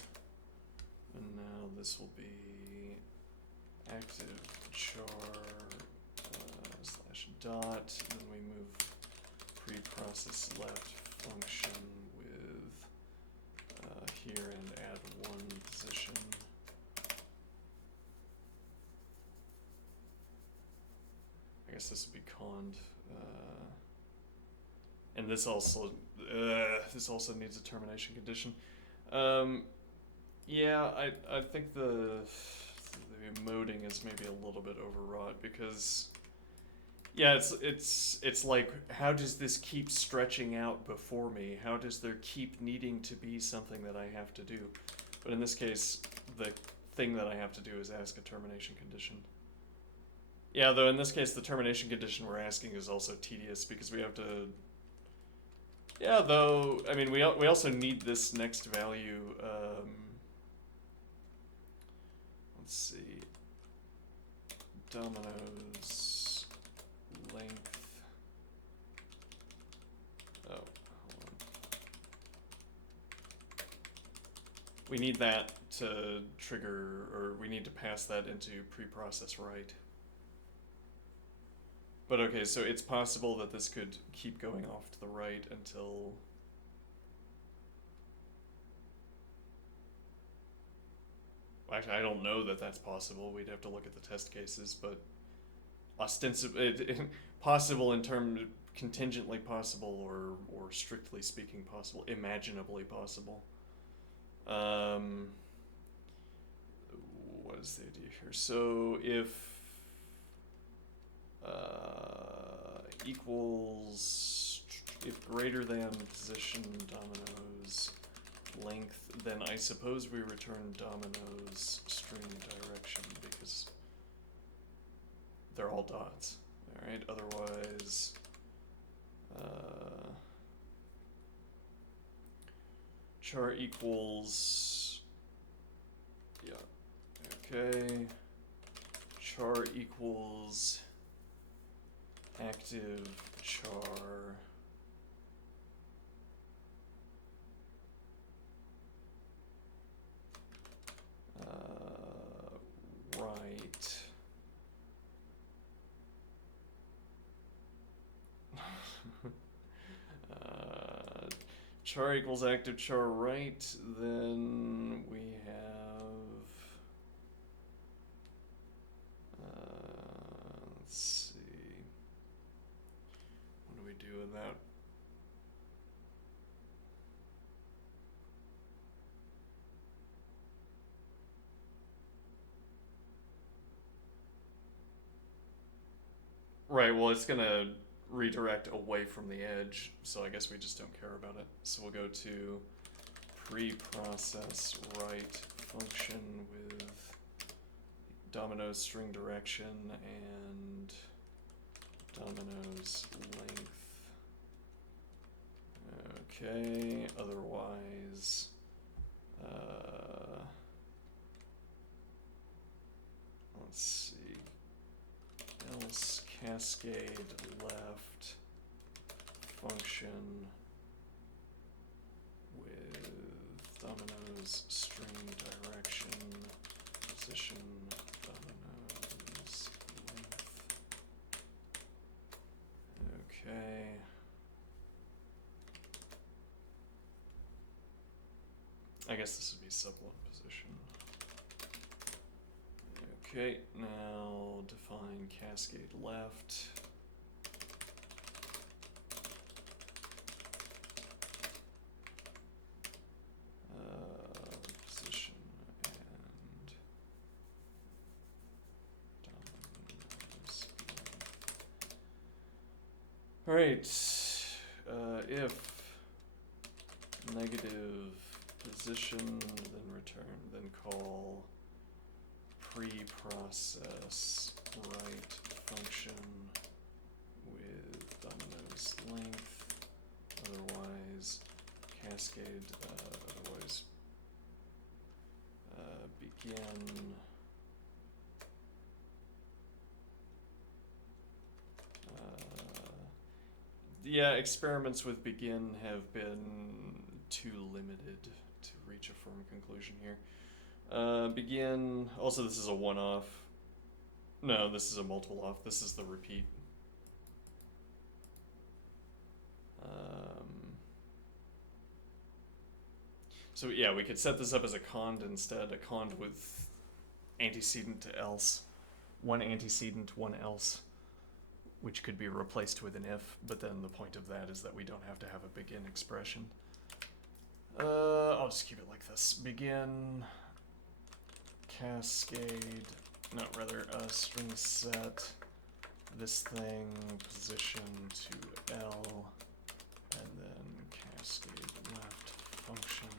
and now this will be active char slash dot. Then we move pre-process left function with here and add 1 position. I guess this would be conned, and this also needs a termination condition. Yeah, I think the the emoting is maybe a little bit overwrought because, yeah, it's like, how does this keep stretching out before me? How does there keep needing to be something that I have to do? But in this case, the thing that I have to do is ask a termination condition. Yeah, though in this case, the termination condition we're asking is also tedious because we have to. Yeah, though, I mean, we also need this next value. Let's see. Dominoes length. Oh, hold on. We need that to trigger, or we need to pass that into preprocess write. But okay, so it's possible that this could keep going off to the right until... Actually, I don't know that that's possible. We'd have to look at the test cases, but ostensibly, possible in terms contingently possible or strictly speaking possible, imaginably possible. What is the idea here? So if equals, if greater than position dominoes length, then I suppose we return dominoes string direction because they're all dots. All right. Otherwise, char equals. Yeah. Okay. Char equals active char right. Char equals active char right, then we have, let's see, what do we do with that? Right, well, it's gonna redirect away from the edge, so I guess we just don't care about it. So we'll go to preprocess write function with dominoes string direction and dominoes length. Okay, otherwise, let's see, else cascade left function with dominoes string direction position dominoes length. Okay. I guess this would be sub one position. Okay, now define cascade left. Position and dominoes length. Alright, if negative position, then return, then call preprocess write function with dominoes length, otherwise cascade, otherwise begin yeah, experiments with begin have been too limited to reach a firm conclusion here. Begin, also this is a one-off. No, this is a multiple off. This is the repeat. So yeah, we could set this up as a cond instead, a cond with antecedent to else. One antecedent, one else, which could be replaced with an if, but then the point of that is that we don't have to have a begin expression. I'll just keep it like this. Begin cascade no, rather, string set this thing position to L, and then cascade left function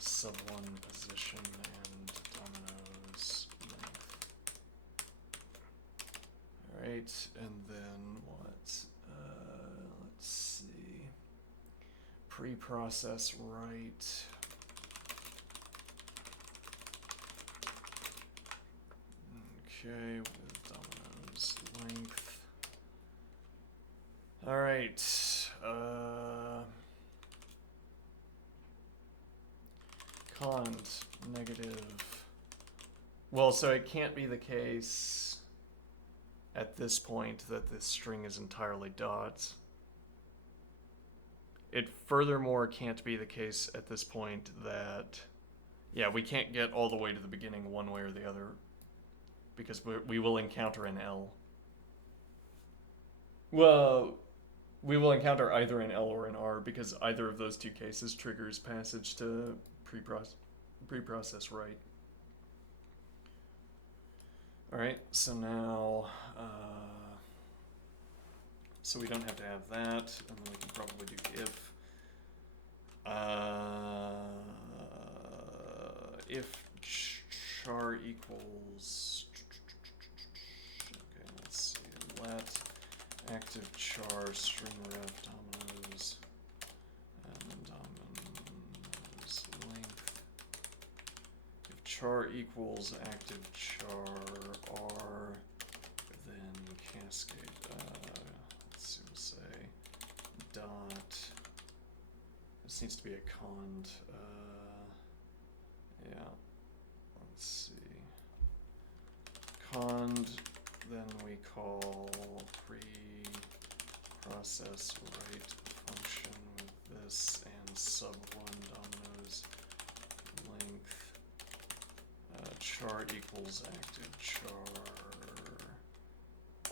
sub1 position and dominoes length. Alright, and then what? Let's see. Preprocess right. Okay, with dominoes length. Alright. Cont negative. Well, so it can't be the case at this point that this string is entirely dots. It furthermore can't be the case at this point that, yeah, we can't get all the way to the beginning one way or the other, because we will encounter an L. Well, we will encounter either an L or an R, because either of those two cases triggers passage to preprocess right. Alright, so now, so we don't have to have that, and then we can probably do if char equals, okay, let's see, let active char string ref dominoes, and then dominoes length. If char equals active char r, then cascade, let's see, we'll say dot, this needs to be a cond, yeah, let's see, cond, then we call preprocess right function with this and sub1 dominoes length, char equals active char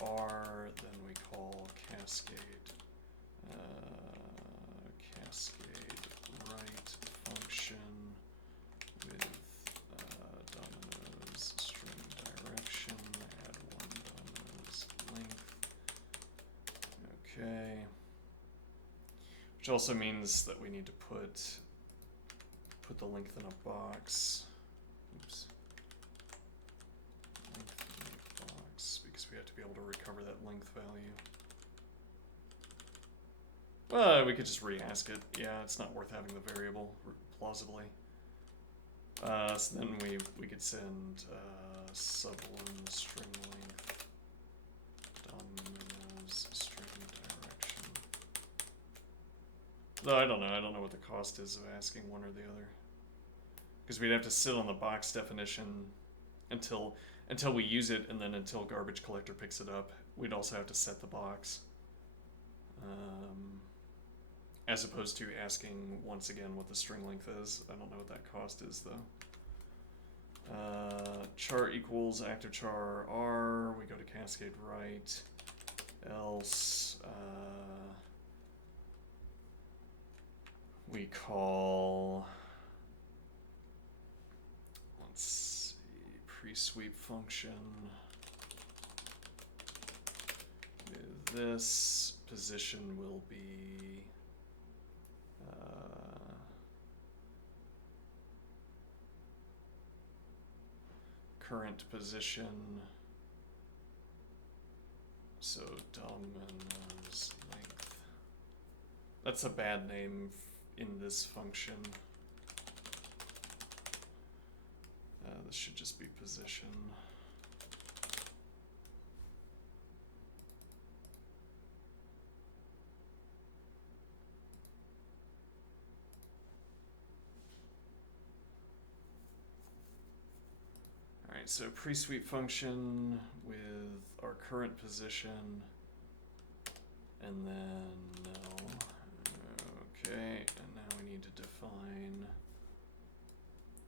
r, then we call cascade cascade right function with dominoes string direction, add one dominoes length. Okay. Which also means that we need to put the length in a box. Oops. Length in a box, because we have to be able to recover that length value. Well, we could just re-ask it. Yeah, it's not worth having the variable, plausibly. So then we could send sub1 string length dominoes string direction. Though I don't know what the cost is of asking one or the other, because we'd have to sit on the box definition until we use it, and then until garbage collector picks it up, we'd also have to set the box. As opposed to asking once again what the string length is. I don't know what that cost is though. Char equals active char r, we go to cascade right, else we call, let's see, pre-sweep function with this position will be current position, so dominoes length. That's a bad name in this function. This should just be position. Alright, so pre-sweep function with our current position, and then no. Okay, and now we need to define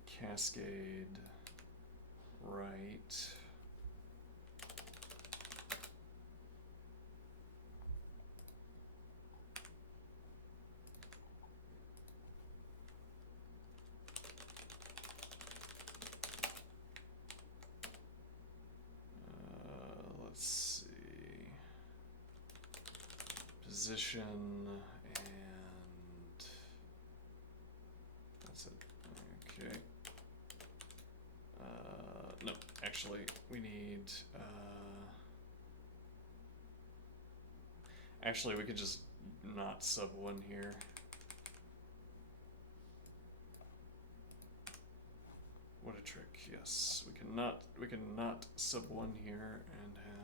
cascade right. position, and that's it. Okay. No, actually, we need. Actually, we could just not sub 1 here. What a trick! Yes, we can not sub 1 here and have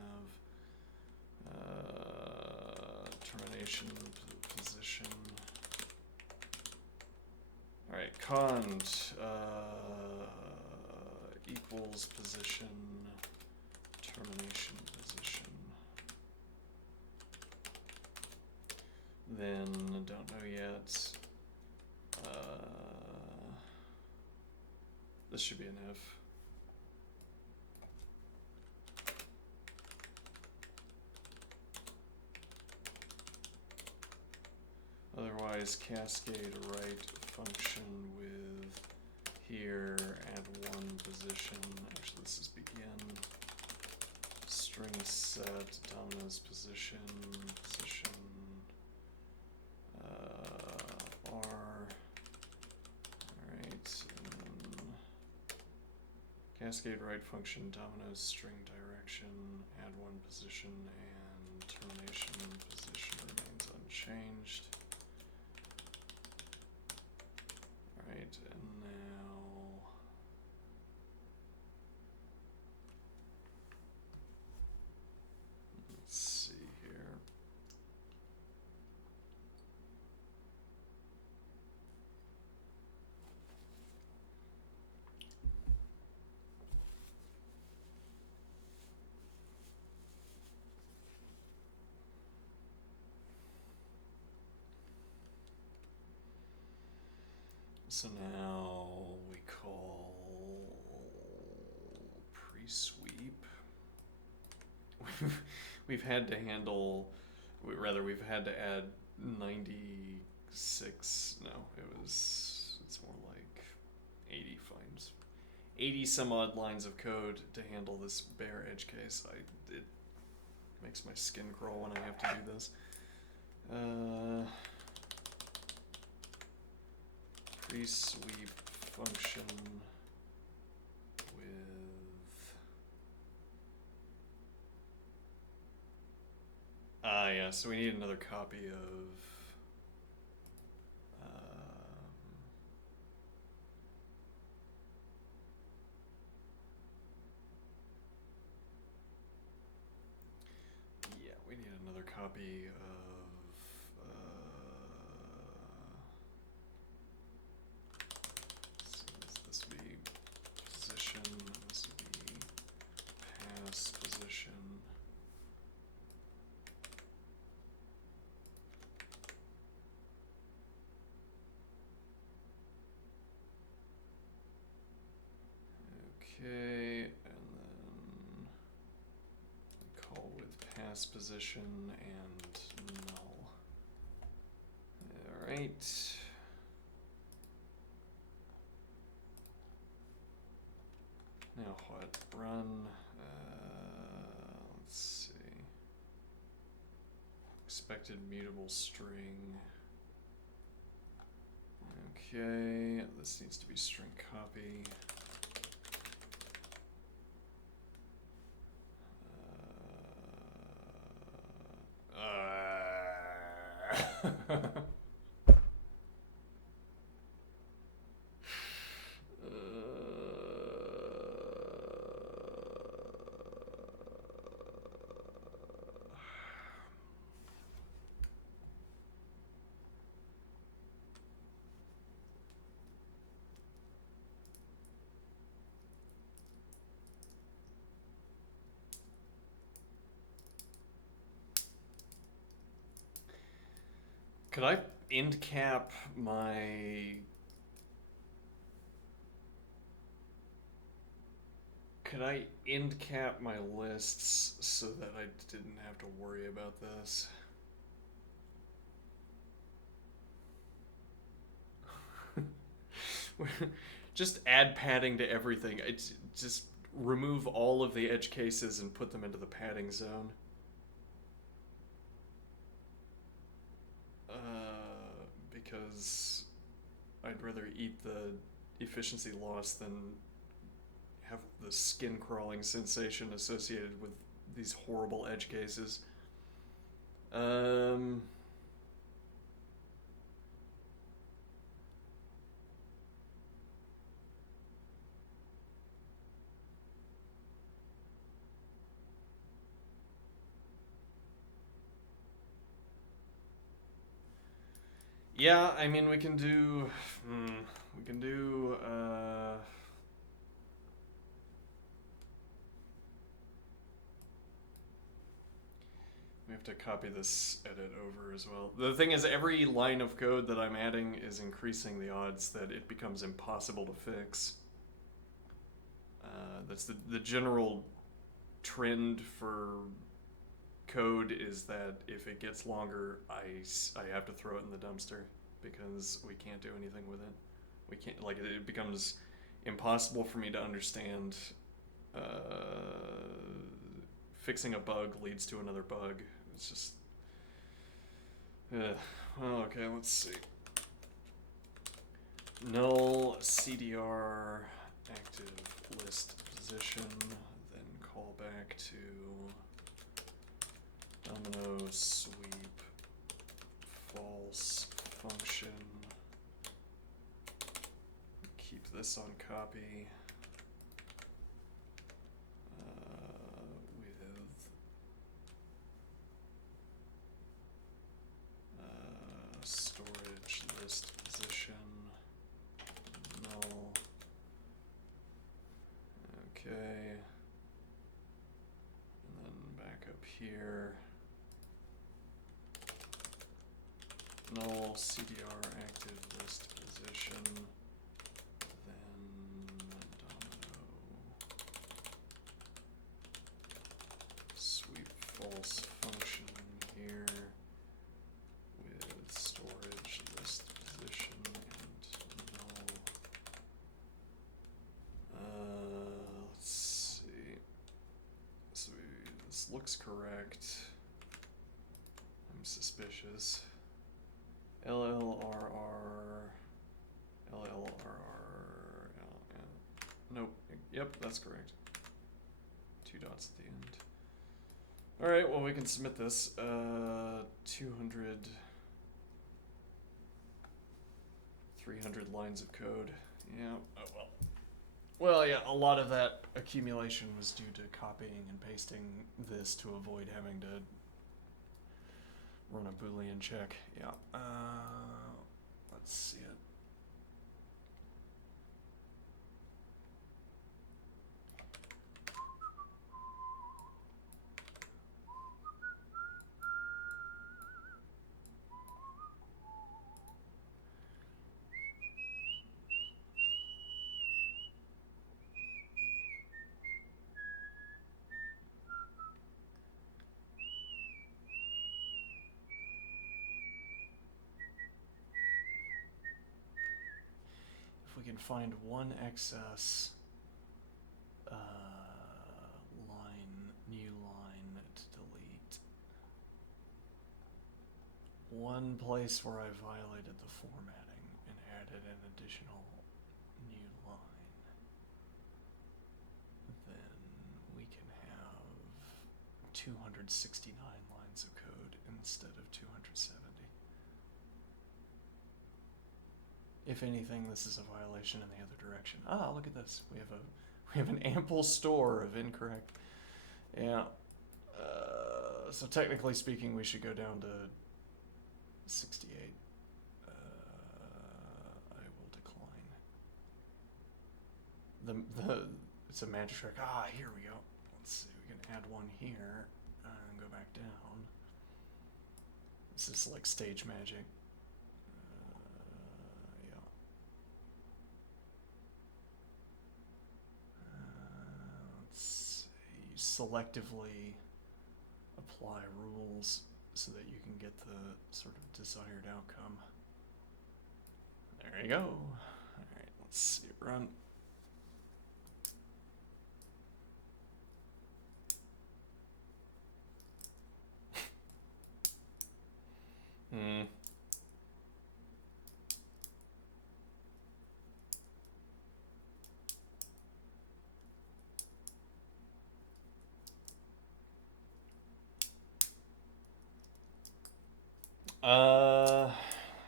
termination position. All right, cond equals position termination position. Then don't know yet. This should be an if. Otherwise, cascade right function with here add 1 position. Actually, this is begin. String set dominoes position R. Alright, and then cascade right function dominoes string direction, add 1 position, and termination position remains unchanged. Alright, and now let's see here. So now we call pre-sweep. We've had to handle, we've had to add 96, no, it's more like 80 fines. 80 some odd lines of code to handle this bare edge case. It makes my skin crawl when I have to do this. Pre-sweep function with yeah, so we need another copy of yeah, we need another copy of okay, and then we call with pass position and null. All right. Now what? Run. Let's see. Expected mutable string. Okay, this needs to be string copy. Could I end cap my... Could I end cap my lists so that I didn't have to worry about this? Just add padding to everything. It's just remove all of the edge cases and put them into the padding zone. because I'd rather eat the efficiency loss than have the skin crawling sensation associated with these horrible edge cases. Yeah, I mean, we can do. We can do. We have to copy this edit over as well. The thing is, every line of code that I'm adding is increasing the odds that it becomes impossible to fix. That's the general trend for code, is that if it gets longer, I have to throw it in the dumpster because we can't do anything with it. We can't, like, it becomes impossible for me to understand. Fixing a bug leads to another bug. It's just. Well, okay, let's see. Null CDR active list position, then call back to domino sweep false function. Keep this on copy. Storage list position null. Okay. And then back up here. Null CDR active list position. Then domino sweep false function here. Storage list position and null. Let's see. So this looks correct. I'm suspicious. LLRR. Nope. Yep, that's correct. 2 dots at the end. Alright, well, we can submit this. 200. 300 lines of code. Yeah, oh well. Well, yeah, a lot of that accumulation was due to copying and pasting this to avoid having to run a Boolean check. Yeah. Let's see it. If we can find one excess new line to delete. One place where I violated the formatting and added an additional new line. Then we can have 269 lines of code instead of 270. If anything, this is a violation in the other direction. Ah, look at this. We have an ample store of incorrect. Yeah. So technically speaking, we should go down to 68. I will decline. It's a magic trick. Ah, here we go. Let's see. We can add one here and go back down. This is like stage magic. Selectively apply rules so that you can get the sort of desired outcome. There you go. Alright, let's see it run.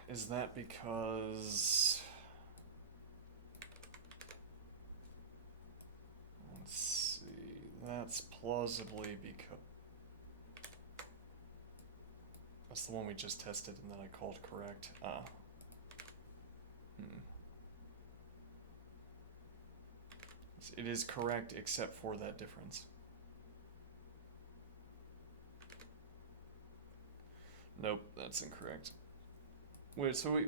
Is that because... Let's see, that's plausibly because... That's the one we just tested and then I called correct. It is correct except for that difference. Nope, that's incorrect. Wait, so we...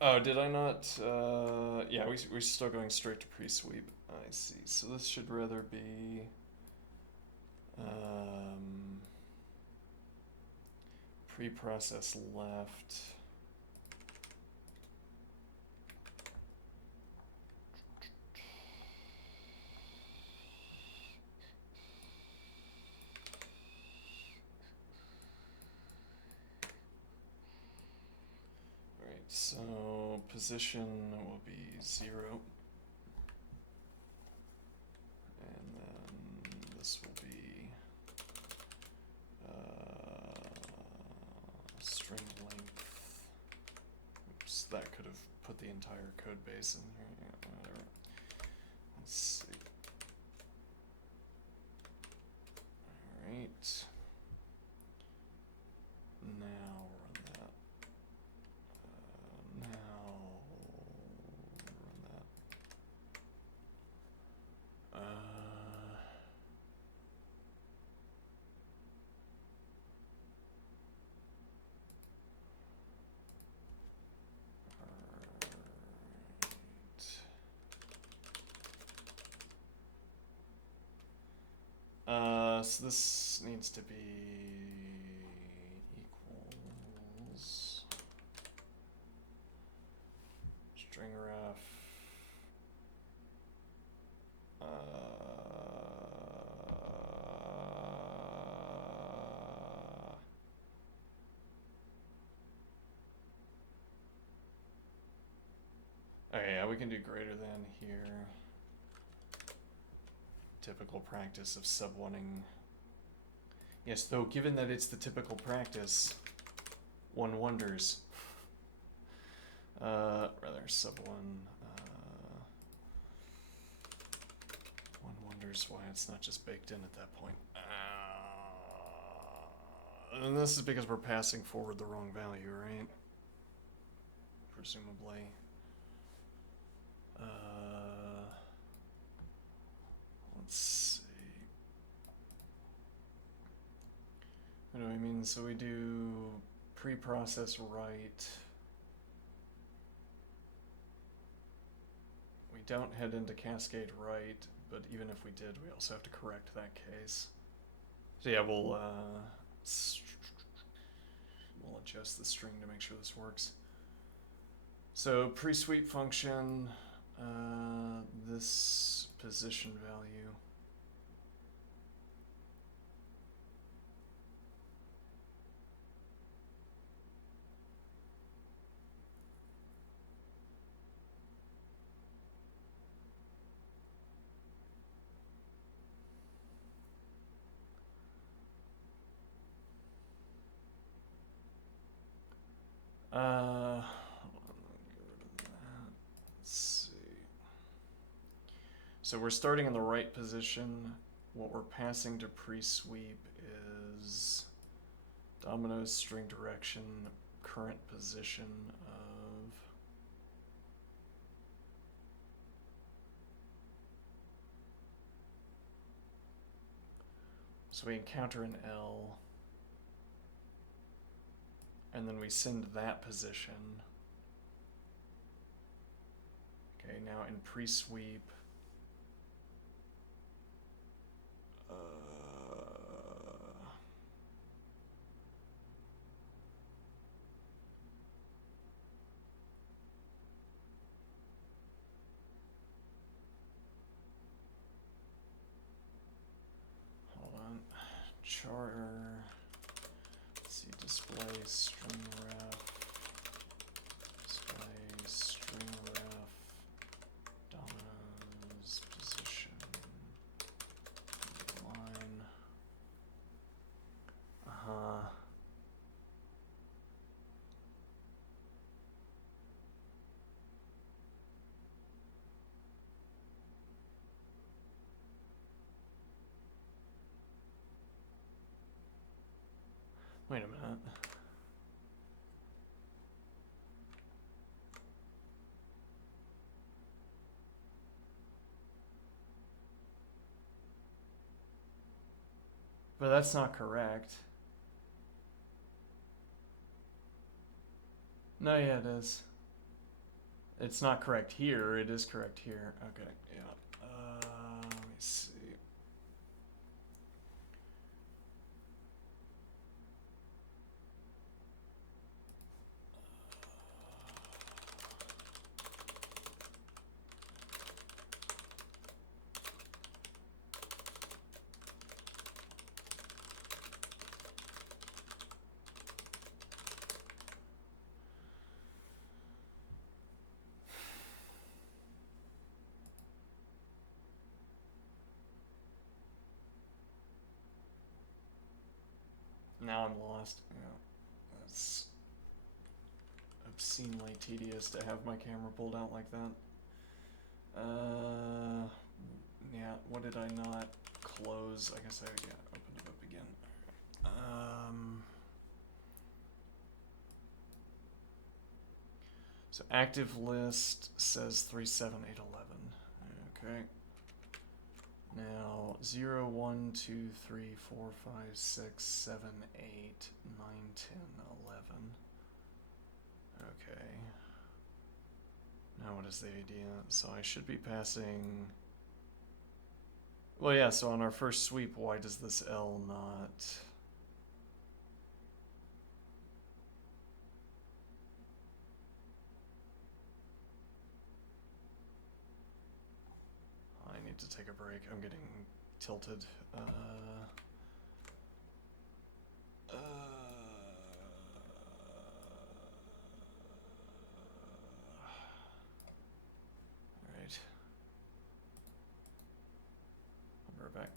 Oh, did I not? Yeah, we're still going straight to pre-sweep. I see. So this should rather be... pre-process left. Right, so position will be 0. And then this will be string length. Oops, that could have put the entire code base in here. Yeah, whatever. Let's see. Alright. Now run that. Now run that. So this needs to be equals string ref okay, yeah, we can do greater than here. Typical practice of sub-1ing. Yes, though given that it's the typical practice, one wonders. Rather sub-1. One wonders why it's not just baked in at that point. And this is because we're passing forward the wrong value, right? Presumably. Let's see. What do I mean? So we do pre-process write. We don't head into cascade write, but even if we did, we also have to correct that case. So yeah, we'll adjust the string to make sure this works. So pre-sweep function, this position value. Let's see. So we're starting in the right position. What we're passing to pre-sweep is Domino's string direction, current position of so we encounter an L. And then we send that position. Okay, now in pre-sweep, hold on, charter. Display string ref, display string ref, Domino's position, line. Wait a minute. But that's not correct. No, yeah, it is. It's not correct here. It is correct here. Okay, yeah. Let me see. Now I'm lost. Yeah, that's obscenely tedious to have my camera pulled out like that. Yeah, what did I not close? I guess I, yeah, opened it up again. So active list says 37811. Okay. Now 0, 1, 2, 3, 4, 5, 6, 7, 8, 9, 10, 11. Okay. Now what is the idea? So I should be passing. Well, yeah, so on our first sweep, why does this L not. I need to take a break. I'm getting tilted. Alright. I'll be right back.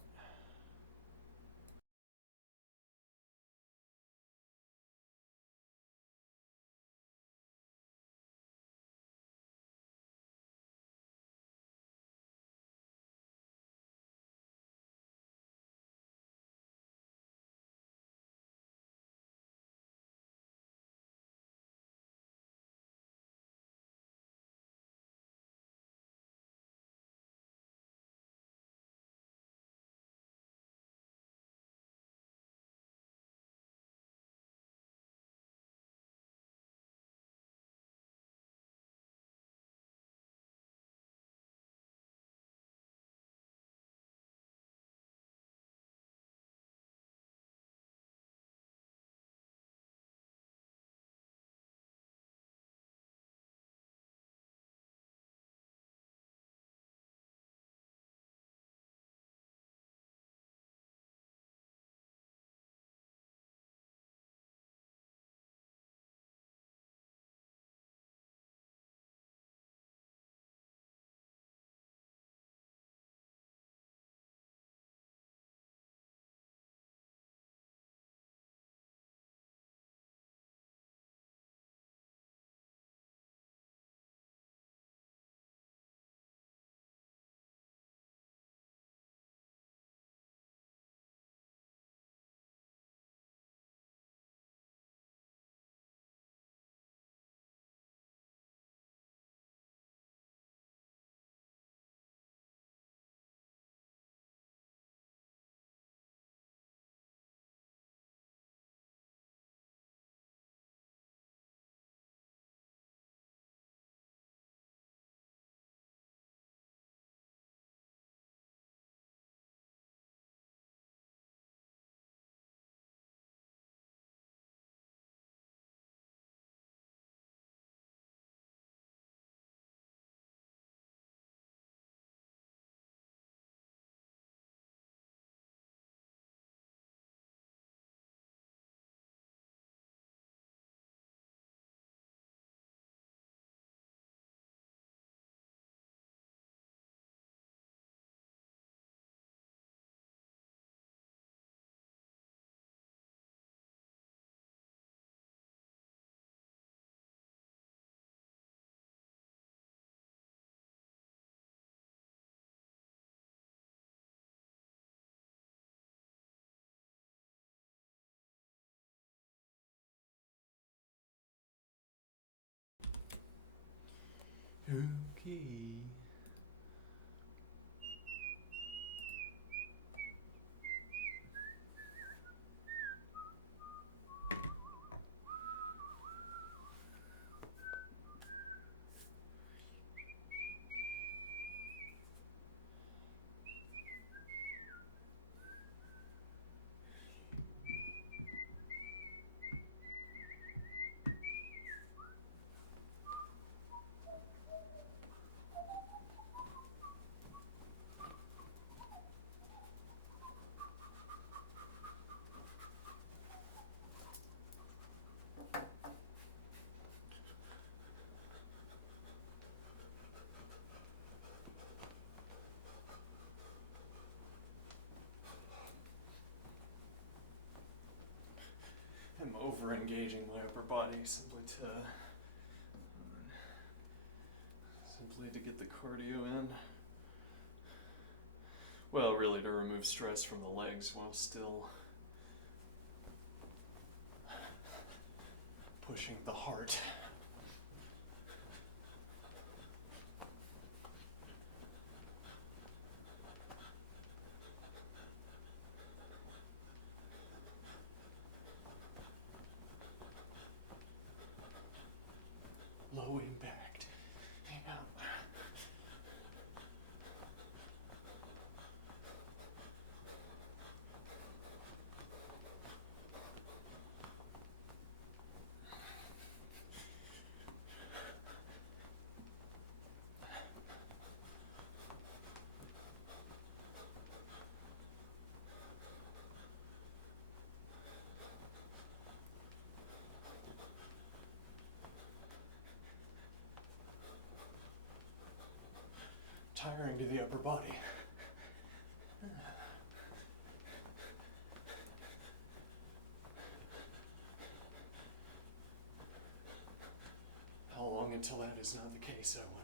Okay. I'm over engaging my upper body simply to get the cardio in. Well, really to remove stress from the legs while still pushing the heart. Low impact. Yeah. Tiring to the upper body. How long until that is not the case, I wonder.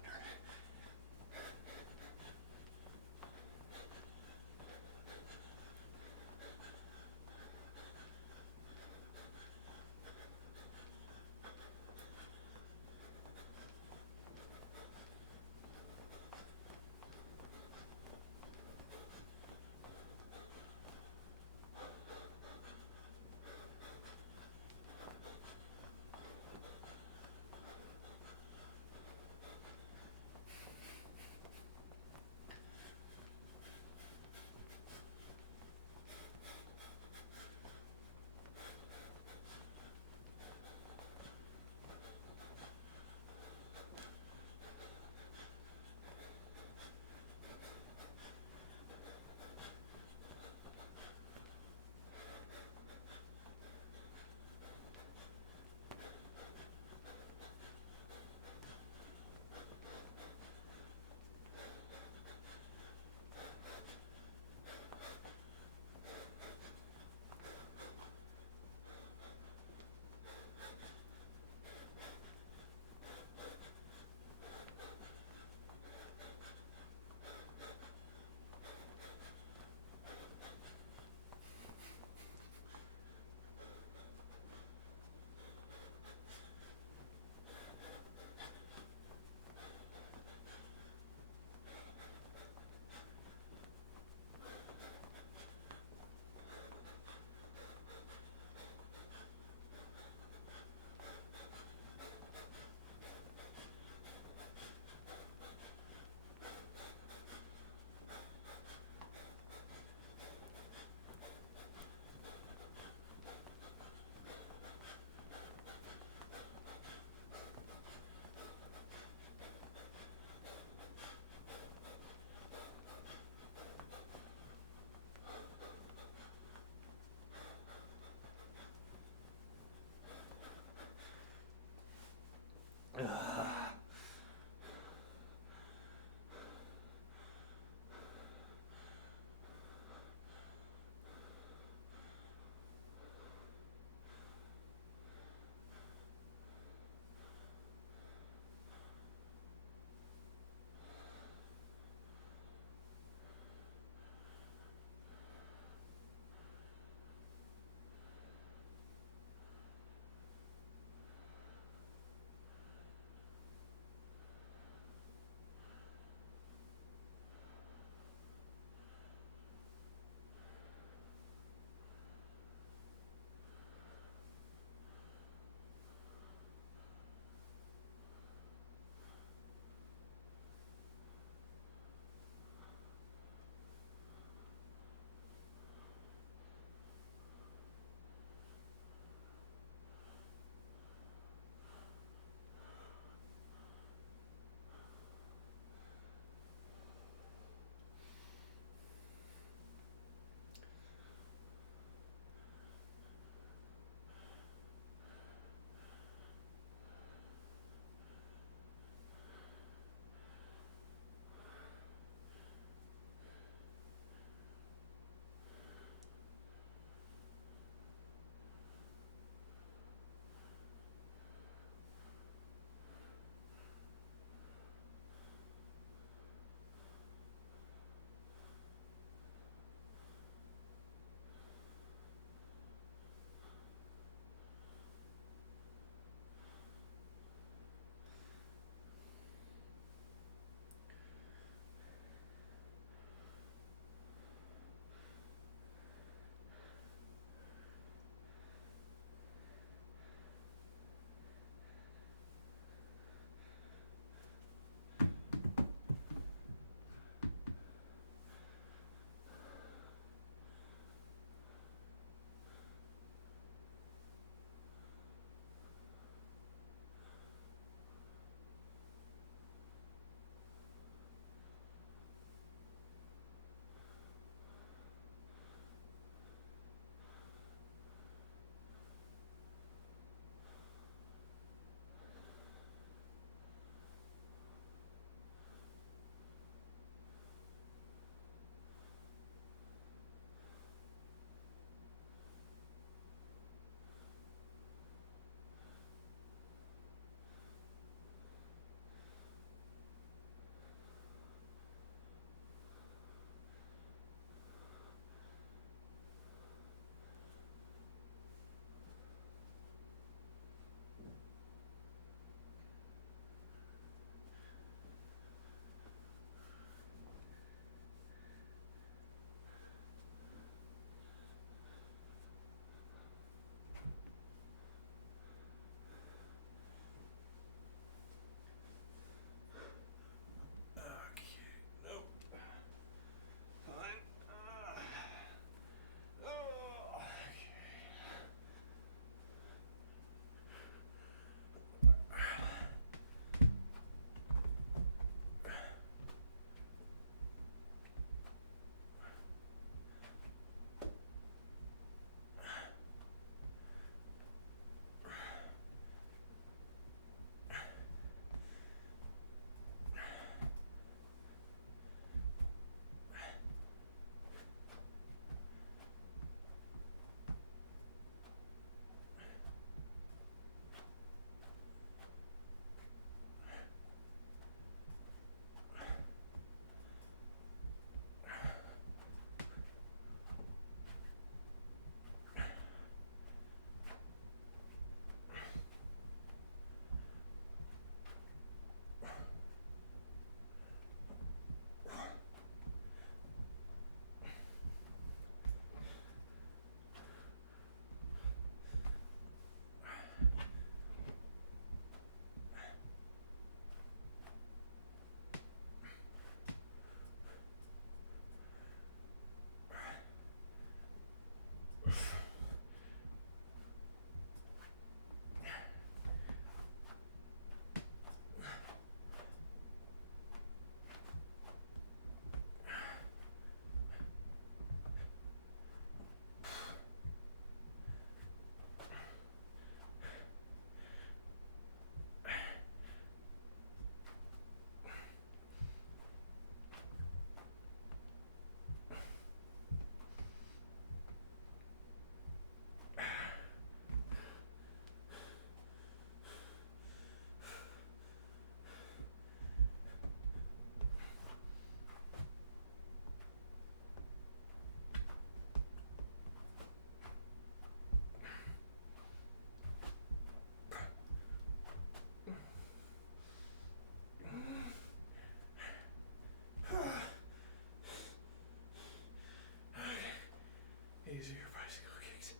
easier bicycle kicks.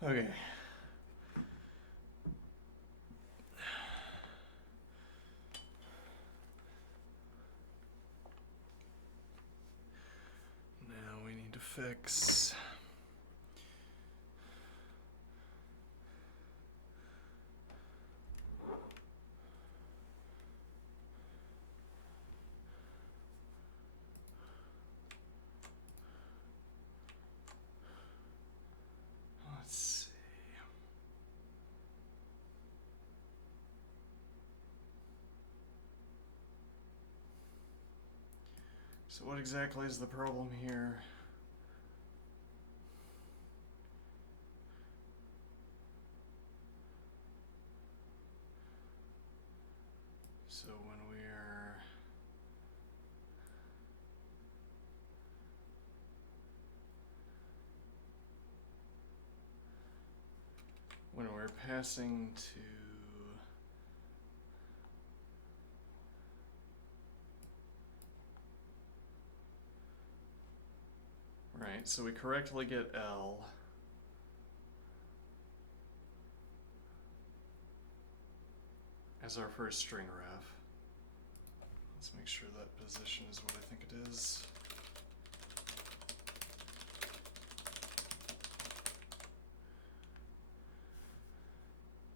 Okay. Now we need to fix let's see. So what exactly is the problem here? So when we're passing to right, so we correctly get L. As our first string ref. Let's make sure that position is what I think it is.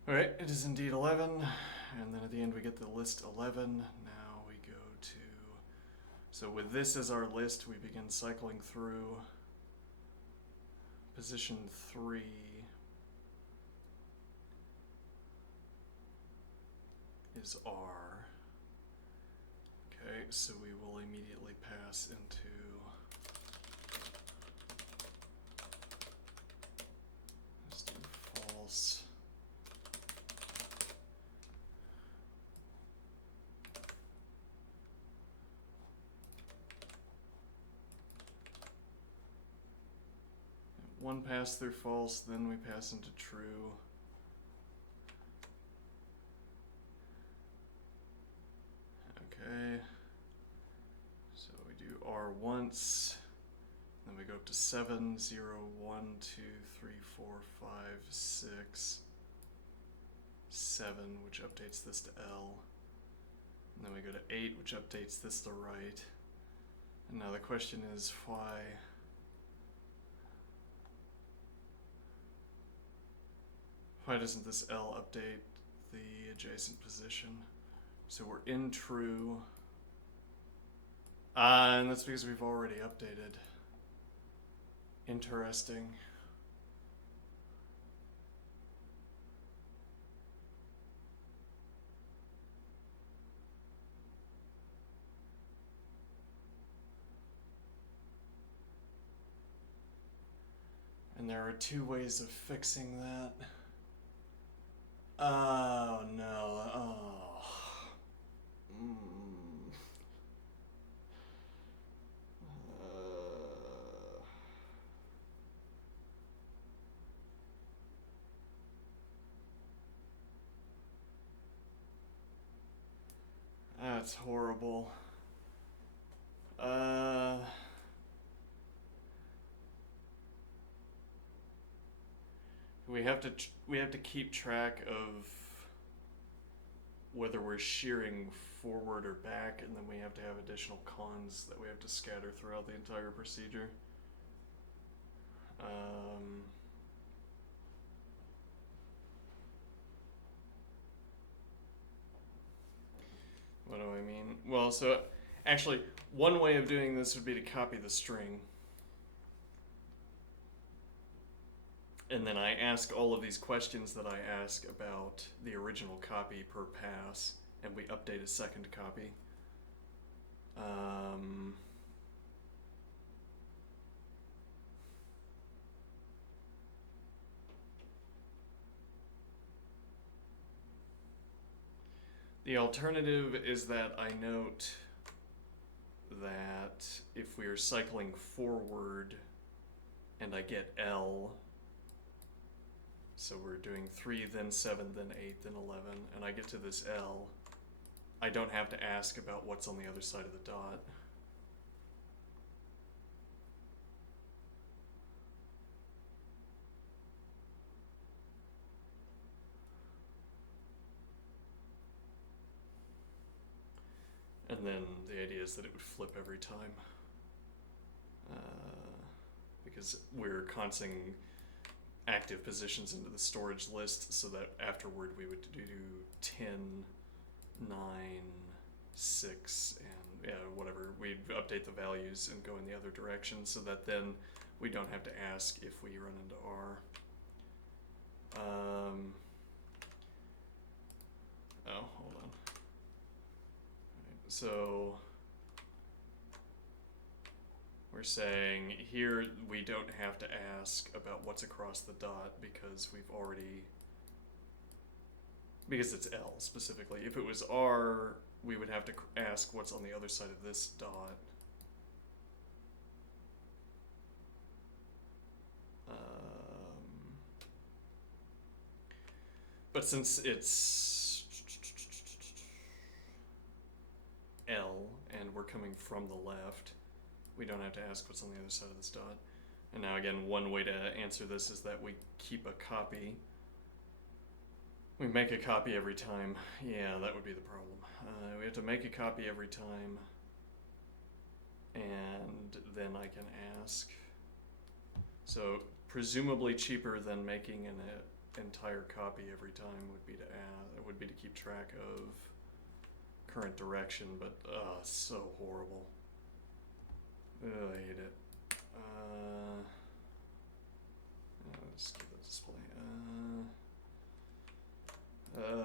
Alright, it is indeed 11, and then at the end we get the list 11. Now we go to, so with this as our list, we begin cycling through. Position 3 is R. Okay, so we will immediately pass into let's do false. One pass through false, then we pass into true. Okay, so we do R once, then we go up to 7, 0, 1, 2, 3, 4, 5, 6, 7, which updates this to L. And then we go to 8, which updates this to right. And now the question is why doesn't this L update the adjacent position? So we're in true. And that's because we've already updated. Interesting. And there are two ways of fixing that. Oh no, oh. That's horrible. We have to keep track of whether we're shearing forward or back, and then we have to have additional cons that we have to scatter throughout the entire procedure. well, so actually, one way of doing this would be to copy the string. And then I ask all of these questions that I ask about the original copy per pass, and we update a second copy. The alternative is that I note that if we are cycling forward and I get L, so we're doing 3, then 7, then 8, then 11, and I get to this L, I don't have to ask about what's on the other side of the dot. And then the idea is that it would flip every time. Because we're consigning active positions into the storage list, so that afterward we would do 10, 9, 6, and yeah, whatever. We'd update the values and go in the other direction, so that then we don't have to ask if we run into R. Oh, hold on. So we're saying here we don't have to ask about what's across the dot because it's L specifically. If it was R, we would have to ask what's on the other side of this dot. But since it's L and we're coming from the left, we don't have to ask what's on the other side of this dot. And now again, one way to answer this is that we keep a copy. We make a copy every time. Yeah, that would be the problem. We have to make a copy every time, and then I can ask. So presumably cheaper than making an entire copy every time would be to keep track of current direction, but so horrible. I hate it. Let's get the display.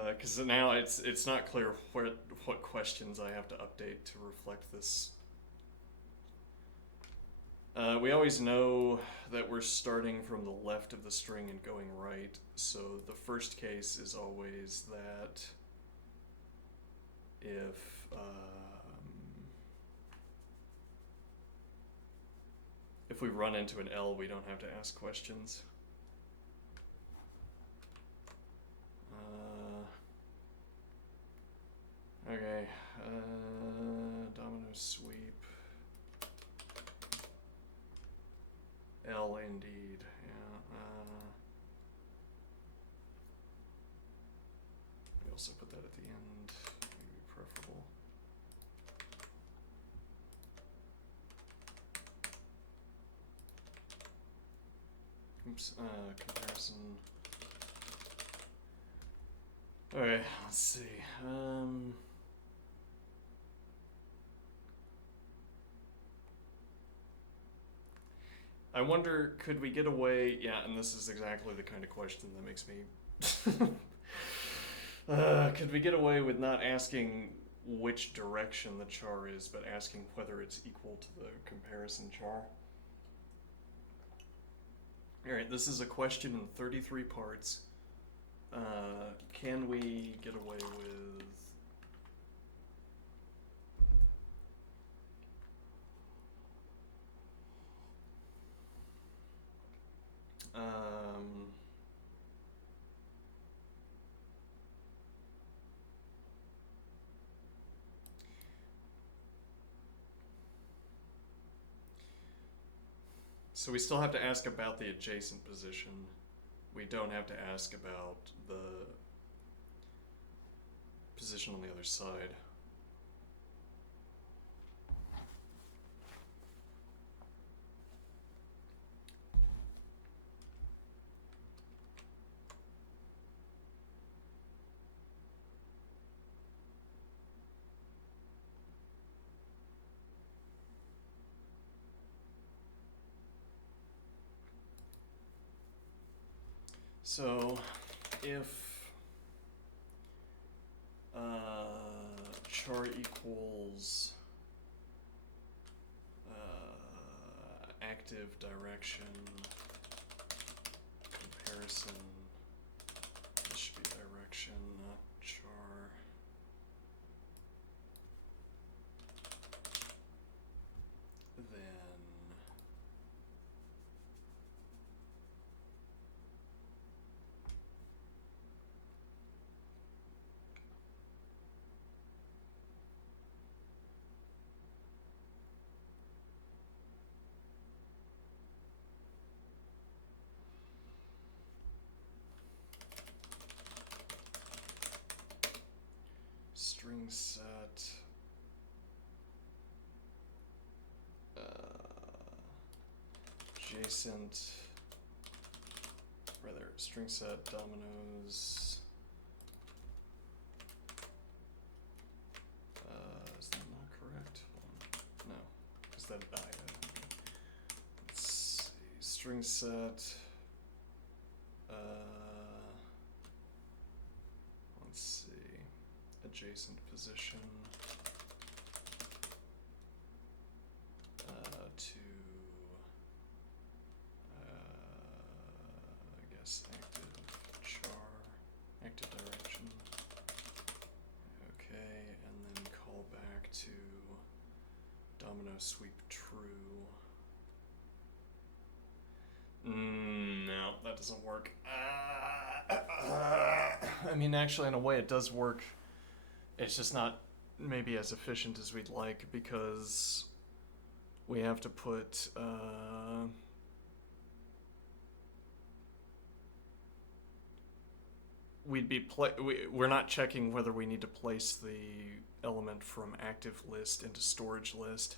Because now it's not clear what questions I have to update to reflect this. We always know that we're starting from the left of the string and going right, so the first case is always that if we run into an L, we don't have to ask questions. Okay, domino sweep. L indeed, yeah. We also put that at the end, maybe preferable. Oops, comparison. Alright, let's see. I wonder, could we get away? Yeah, and this is exactly the kind of question that makes me. Could we get away with not asking which direction the char is, but asking whether it's equal to the comparison char? Alright, this is a question in 33 parts. Can we get away with... So we still have to ask about the adjacent position. We don't have to ask about the position on the other side. So if char equals active direction comparison, this should be direction, not char. Then string set adjacent, rather string set dominoes. Is that not correct? No, is that let's see, string set. Let's see, adjacent position to I guess active direction. Okay, and then call back to domino sweep true. No, that doesn't work. I mean, actually, in a way, it does work. It's just not maybe as efficient as we'd like because we have to put we're not checking whether we need to place the element from active list into storage list.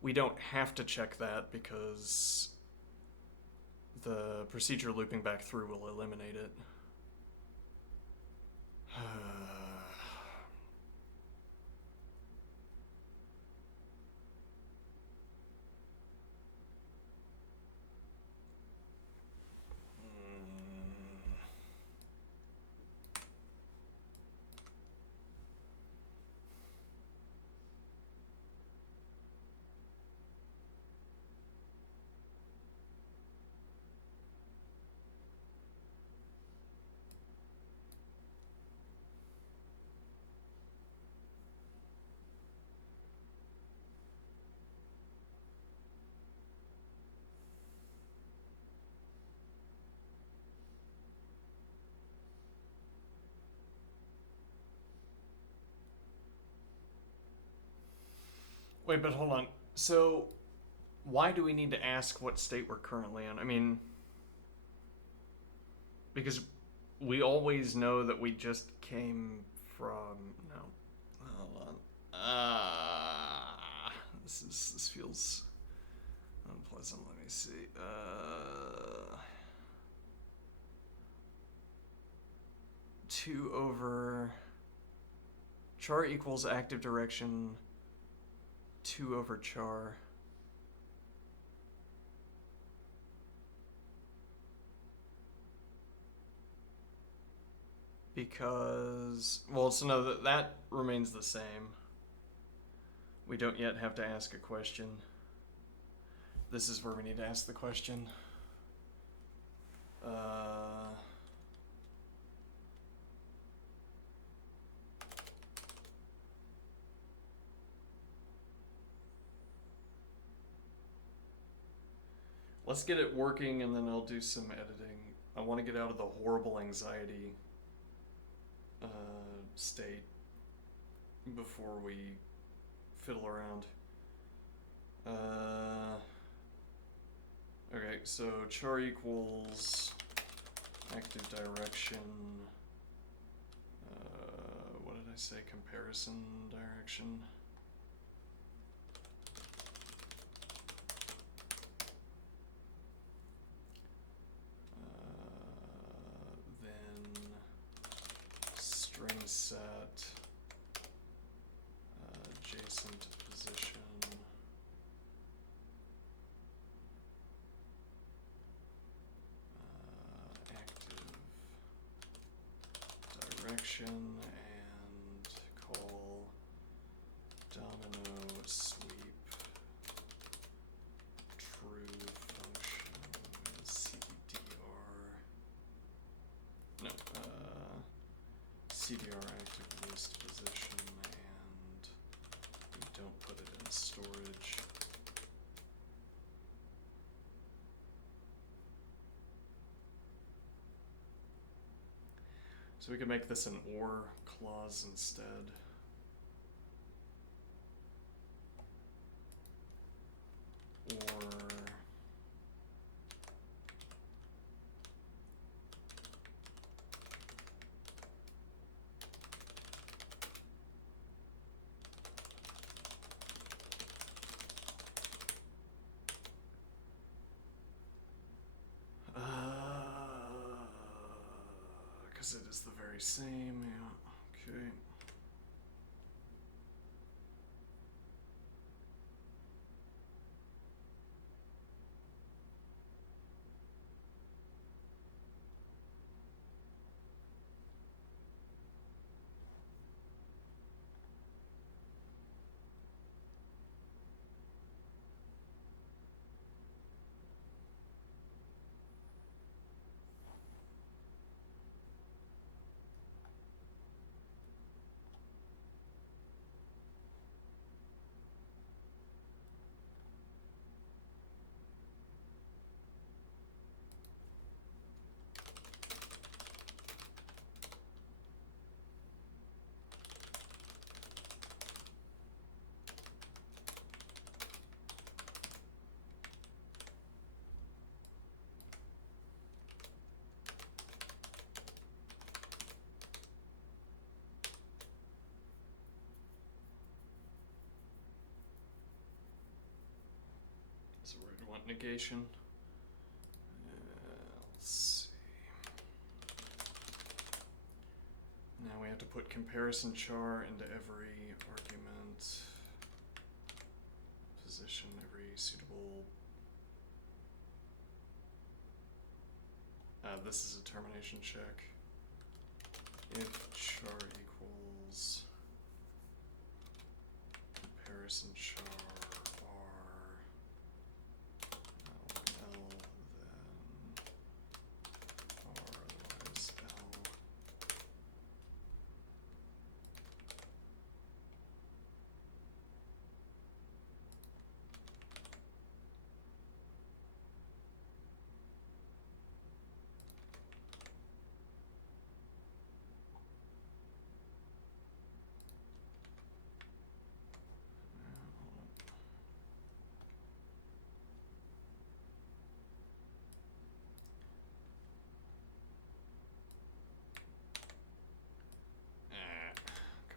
We don't have to check that because the procedure looping back through will eliminate it. Wait, but hold on. So, why do we need to ask what state we're currently in? I mean, because we always know that we just came from. No, hold on. This feels unpleasant. Let me see. 2 over char equals active direction. 2 over char. Because, well, so no, that remains the same. We don't yet have to ask a question. This is where we need to ask the question. Let's get it working and then I'll do some editing. I want to get out of the horrible anxiety state before we fiddle around. Okay, so char equals active direction. What did I say? Comparison direction. Then string set adjacent position. Active function and call domino sweep true function CDR. No, CDR active list position, and we don't put it in storage. So we could make this an OR clause instead. Or because it is the very same, yeah, okay. So we're going to want negation. Let's see. Now we have to put comparison char into every argument, position every suitable. This is a termination check. If char equals comparison char r L, then r otherwise L.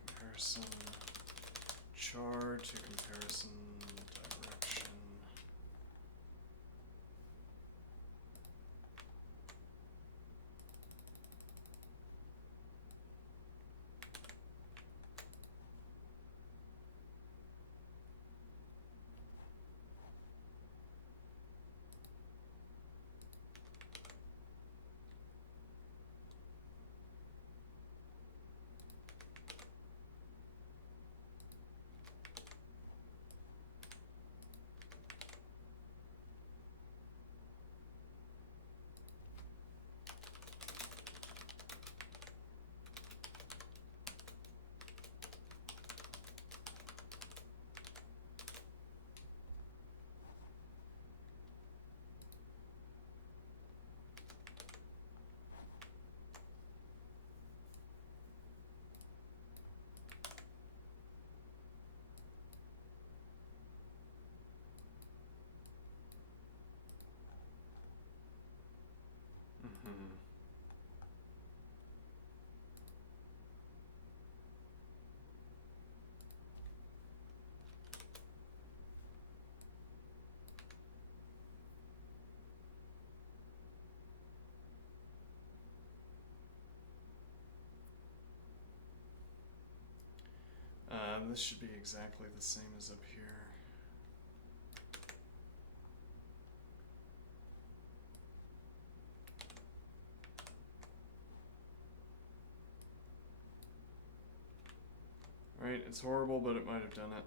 Comparison char to comparison direction. This should be exactly the same as up here. Right, it's horrible, but it might have done it.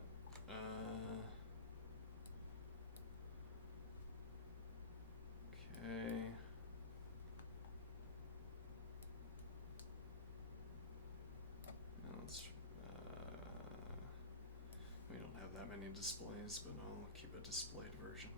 Okay. Let's, we don't have that many displays, but I'll keep a displayed version.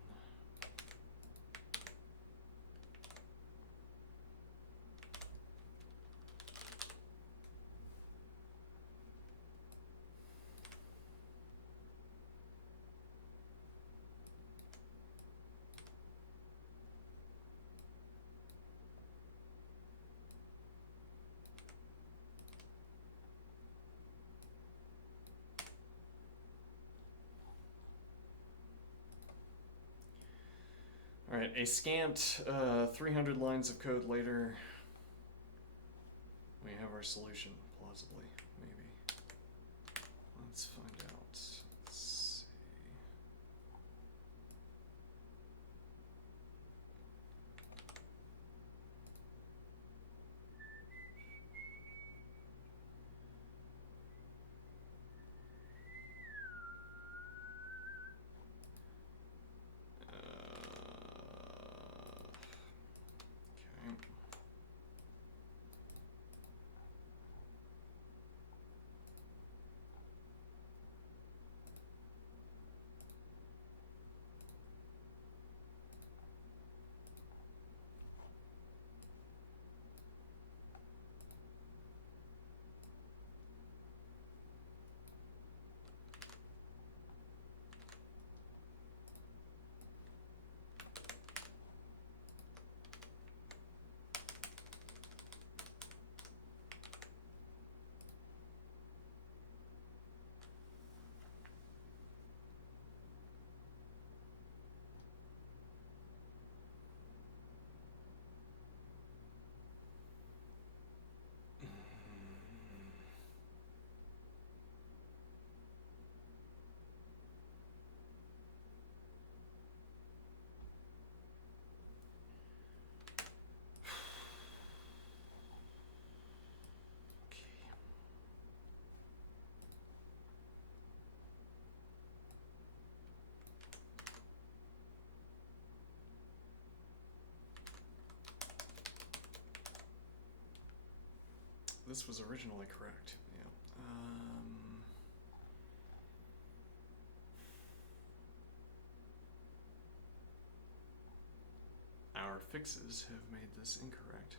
Alright, a scant 300 lines of code later, we have our solution, plausibly, maybe. Let's find out. Let's see. Okay. This was originally correct, yeah. Our fixes have made this incorrect.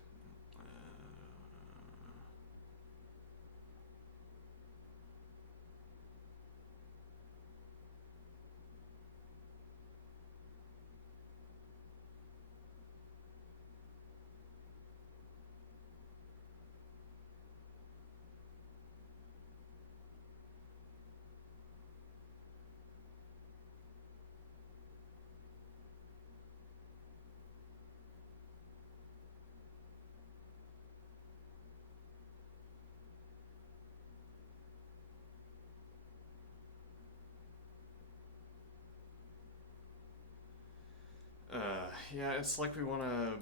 Yeah, it's like we want to.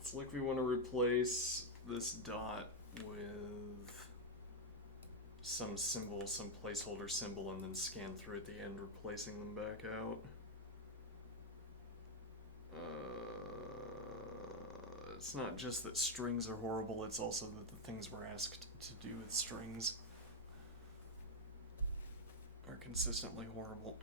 It's like we want to replace this dot with some symbol, some placeholder symbol, and then scan through at the end, replacing them back out. It's not just that strings are horrible, it's also that the things we're asked to do with strings are consistently horrible.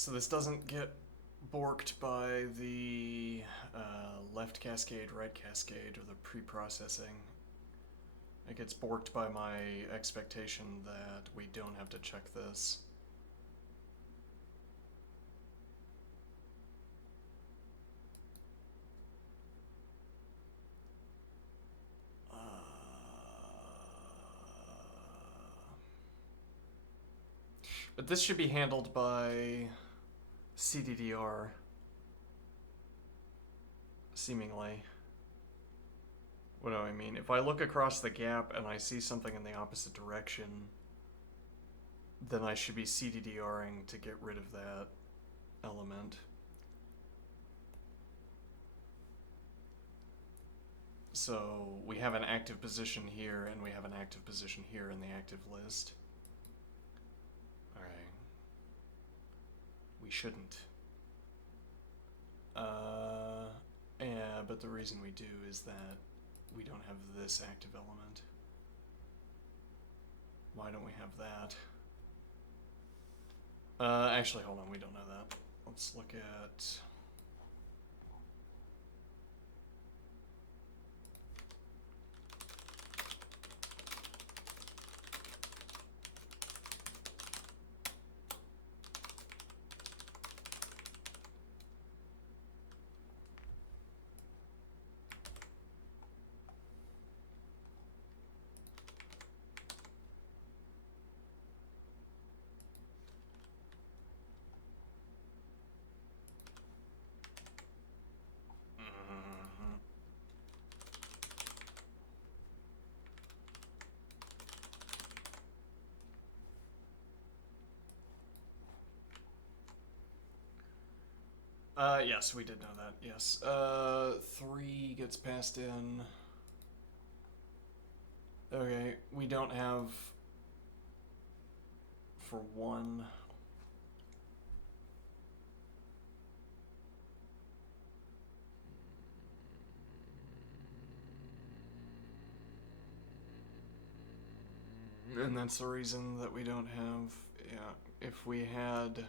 So this doesn't get borked by the left cascade, right cascade, or the pre-processing. It gets borked by my expectation that we don't have to check this. But this should be handled by CDDR, seemingly. What do I mean? If I look across the gap and I see something in the opposite direction, then I should be CDDRing to get rid of that element. So we have an active position here, and we have an active position here in the active list. Alright. We shouldn't. Yeah, but the reason we do is that we don't have this active element. Why don't we have that? Actually, hold on, we don't know that. Let's look at... yes, we did know that, yes. 3 gets passed in. Okay, we don't have... For 1... And that's the reason that we don't have... Yeah, if we had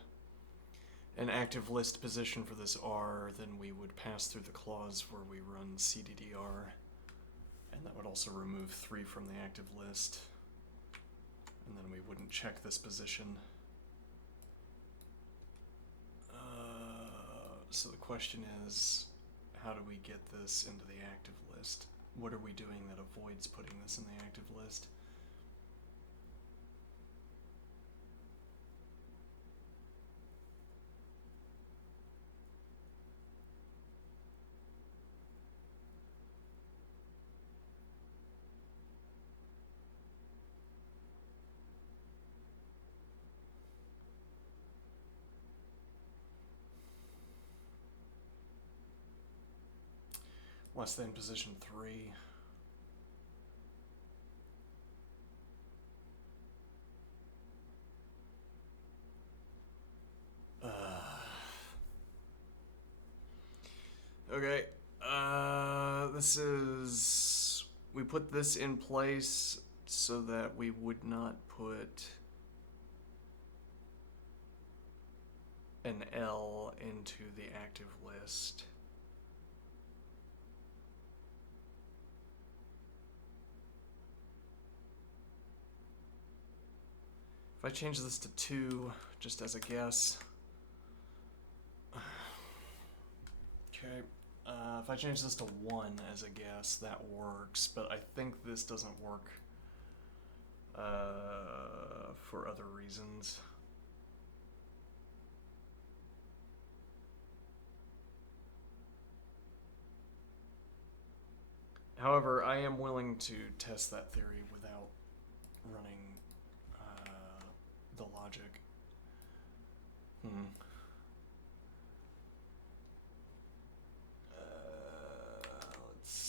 an active list position for this R, then we would pass through the clause where we run CDDR, and that would also remove 3 from the active list, and then we wouldn't check this position. So the question is, how do we get this into the active list? What are we doing that avoids putting this in the active list? Less than position 3. Okay, this is... We put this in place so that we would not put an L into the active list. If I change this to 2, just as a guess. Okay. If I change this to 1 as a guess, that works, but I think this doesn't work for other reasons. However, I am willing to test that theory without running the logic. Let's see.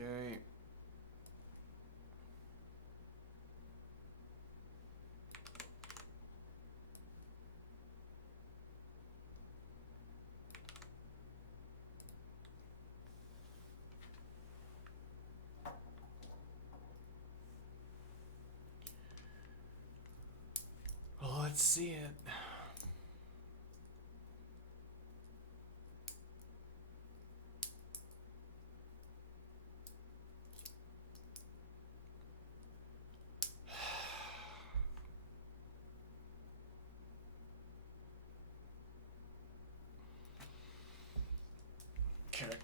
Okay. Well, let's see it. Okay.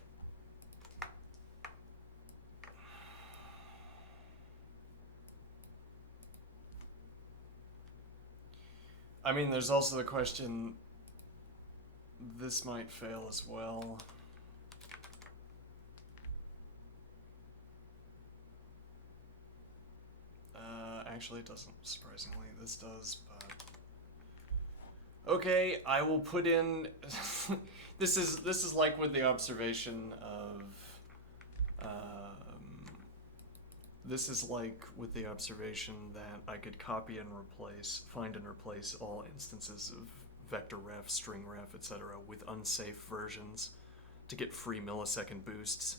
I mean, there's also the question, this might fail as well. Actually, it doesn't, surprisingly. This does, but... Okay, I will put in... This is like with the observation of... this is like with the observation that I could copy and replace, find and replace all instances of vector ref, string ref, etc. with unsafe versions to get free millisecond boosts.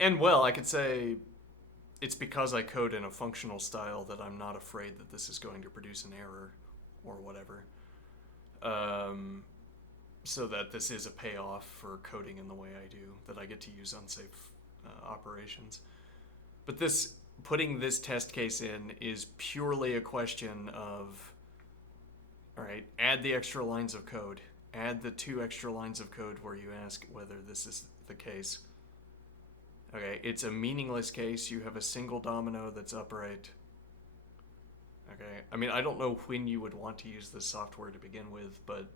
And well, I could say it's because I code in a functional style that I'm not afraid that this is going to produce an error or whatever. So that this is a payoff for coding in the way I do, that I get to use unsafe operations. But this, putting this test case in is purely a question of, all right, add the extra lines of code. Add the 2 extra lines of code where you ask whether this is the case. Okay, it's a meaningless case. You have a single domino that's upright. Okay, I mean, I don't know when you would want to use this software to begin with, but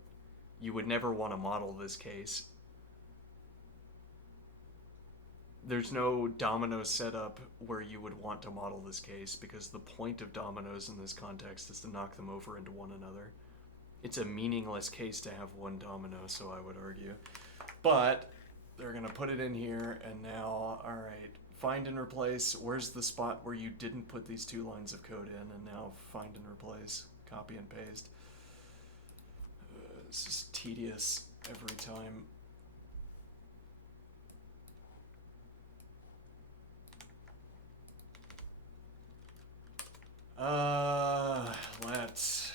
you would never want to model this case. There's no domino setup where you would want to model this case, because the point of dominoes in this context is to knock them over into one another. It's a meaningless case to have one domino, so I would argue. But they're going to put it in here, and now, all right, find and replace. Where's the spot where you didn't put these 2 lines of code in? And now find and replace, copy and paste. This is tedious every time. Let's...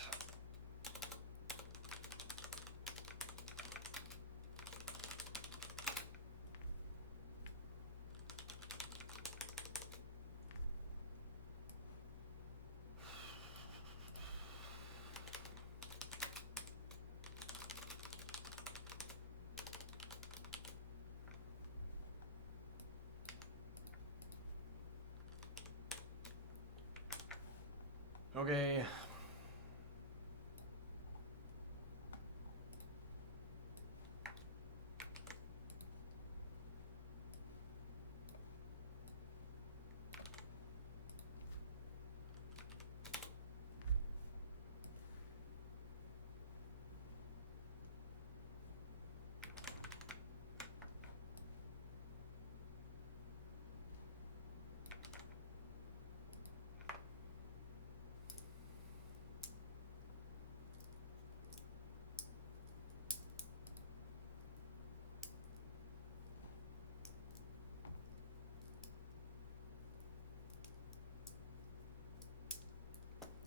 Okay.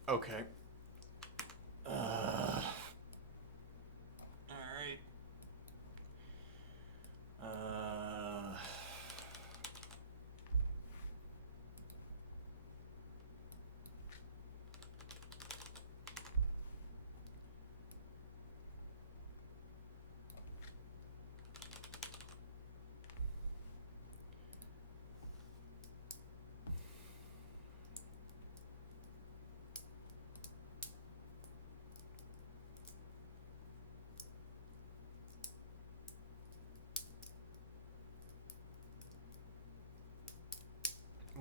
Okay. All right.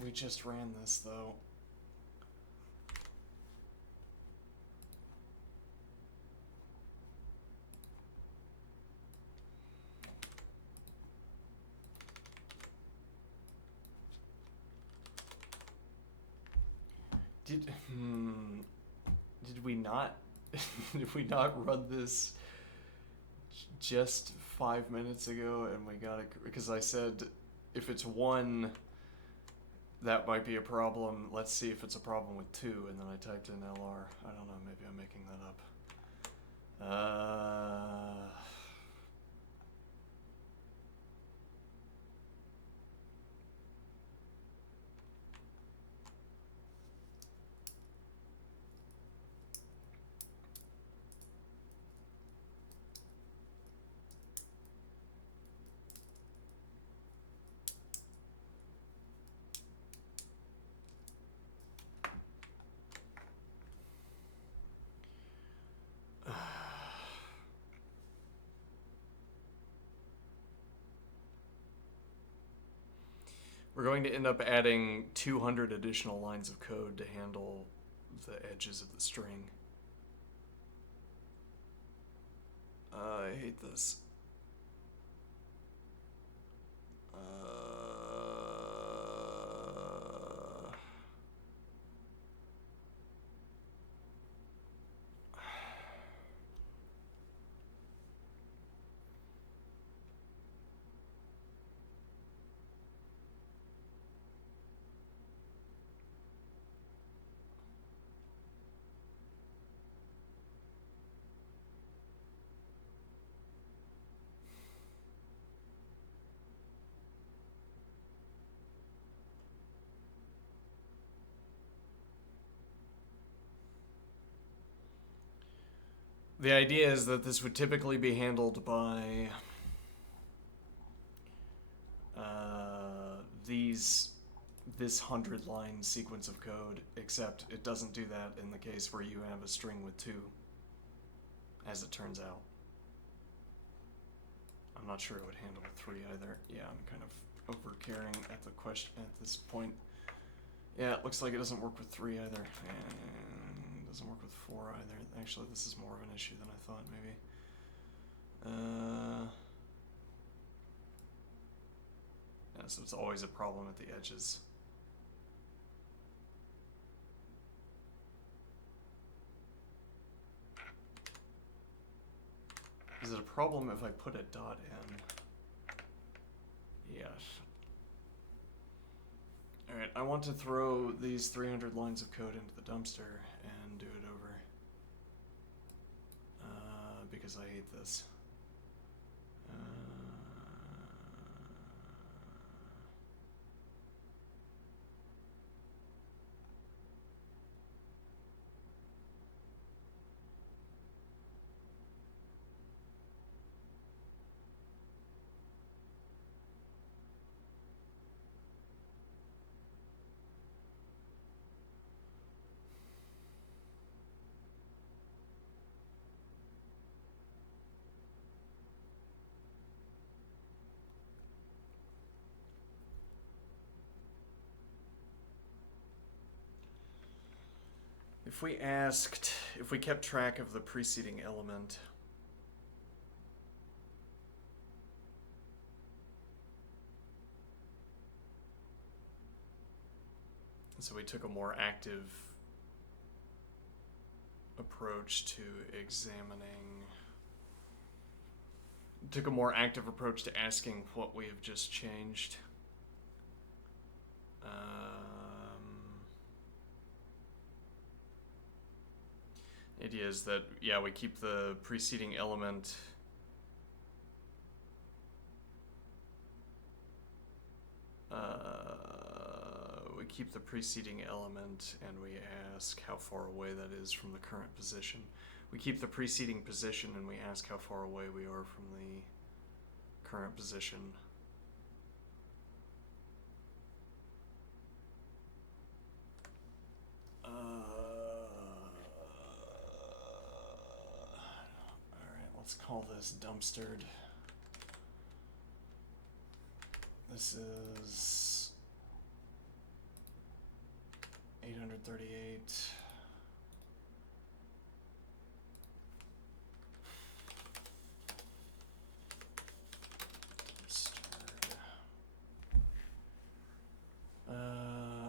We just ran this, though. Did we not did we not run this just 5 minutes ago and we got it because I said if it's 1 that might be a problem. Let's see if it's a problem with 2, and then I typed in LR. I don't know, maybe I'm making that up. We're going to end up adding 200 additional lines of code to handle the edges of the string. I hate this. The idea is that this would typically be handled by this 100-line sequence of code, except it doesn't do that in the case where you have a string with 2, as it turns out. I'm not sure it would handle with 3 either. Yeah, I'm kind of over-caring at the question at this point. Yeah, it looks like it doesn't work with 3 either. And it doesn't work with 4 either. Actually, this is more of an issue than I thought, maybe. Yeah, so it's always a problem at the edges. Is it a problem if I put a dot in? Yes. Alright, I want to throw these 300 lines of code into the dumpster and do it over. Because I hate this. If we kept track of the preceding element, so we took a more active approach to asking what we have just changed. Idea is that, yeah, we keep the preceding element and we ask how far away that is from the current position. We keep the preceding position and we ask how far away we are from the current position. Let's call this dumpstered. This is 838.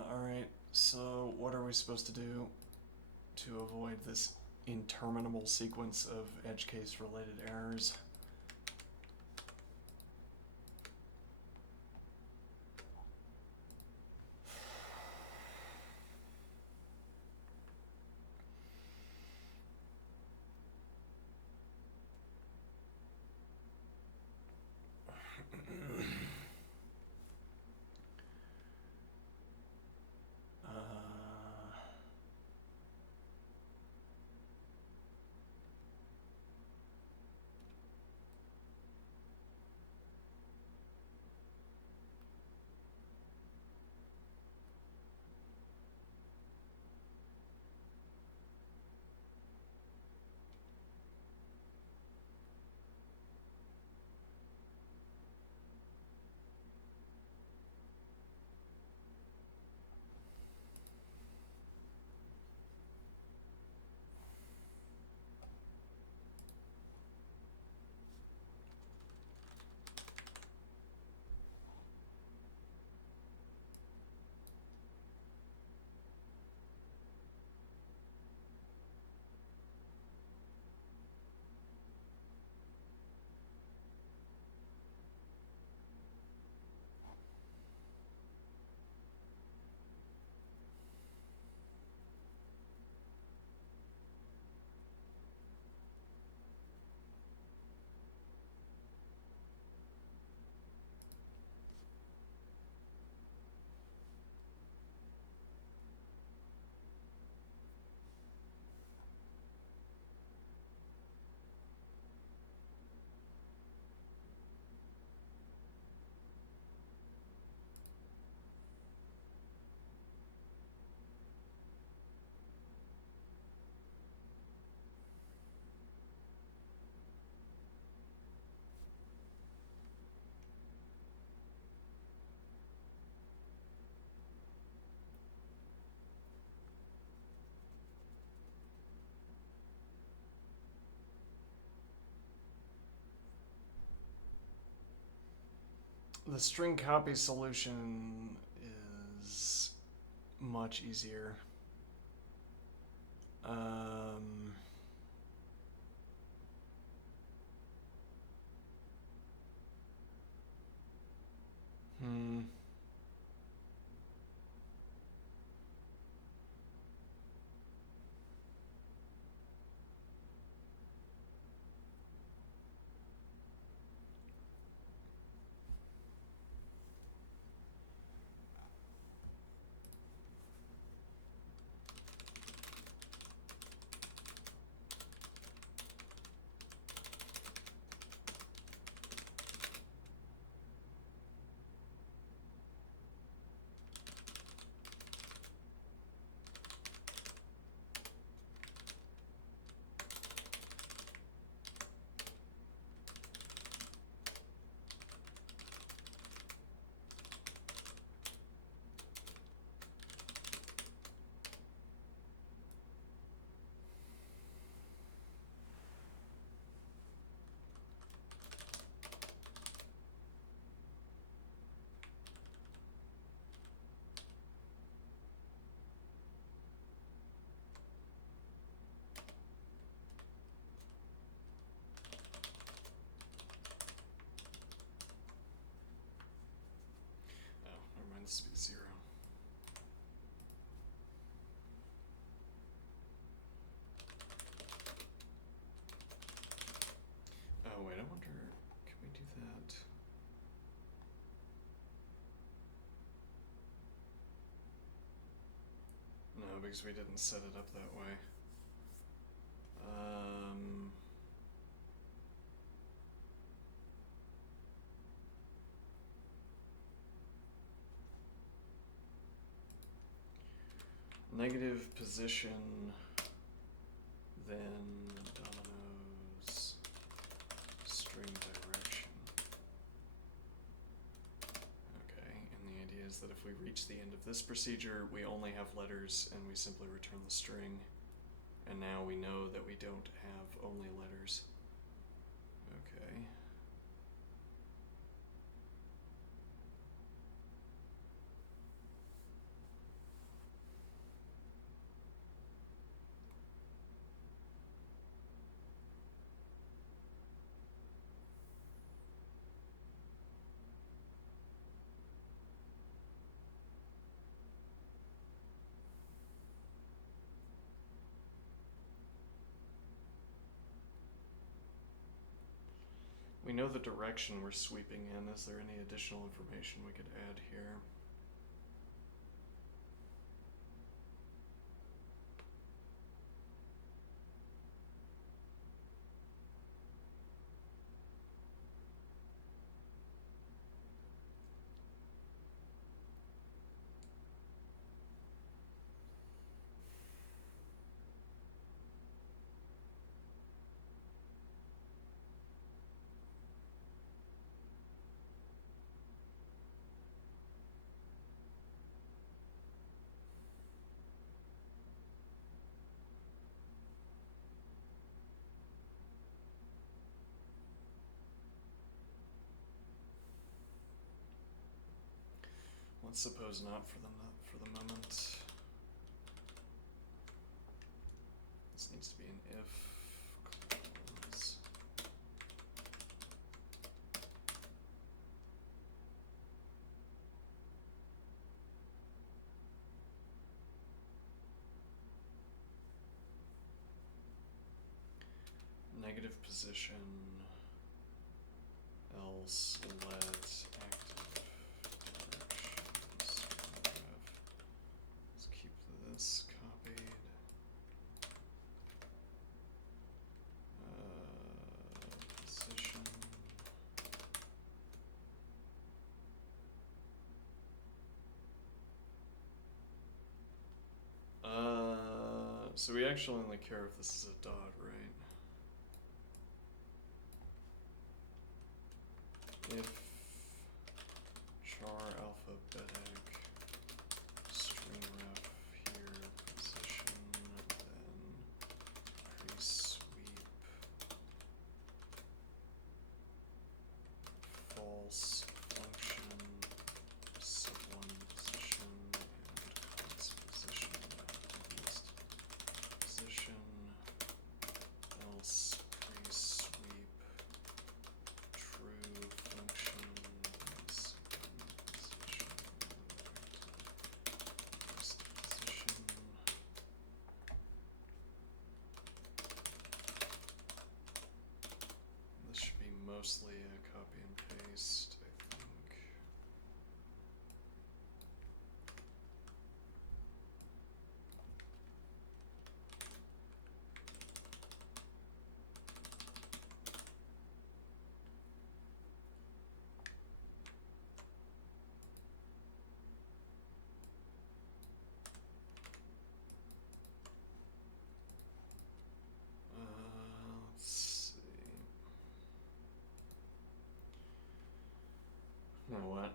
Alright, so what are we supposed to do to avoid this interminable sequence of edge case related errors? The string copy solution is much easier. Hmm. Oh, never mind, this would be 0. Oh, wait, I wonder, can we do that? No, because we didn't set it up that way. Negative position, then dominoes, string direction. Okay, and the idea is that if we reach the end of this procedure, we only have letters and we simply return the string. And now we know that we don't have only letters. Okay. We know the direction we're sweeping in. Is there any additional information we could add here? Let's suppose not for the moment. This needs to be an if clause. Negative position, else let active directions. Let's keep this copied. Position. So we actually only care if this is a dot, right? If char alphabetic string ref here position, then pre-sweep false function sub1 position and const position list position, else pre-sweep true function is position list position. This should be mostly a copy and paste, I think. Let's see. You know what?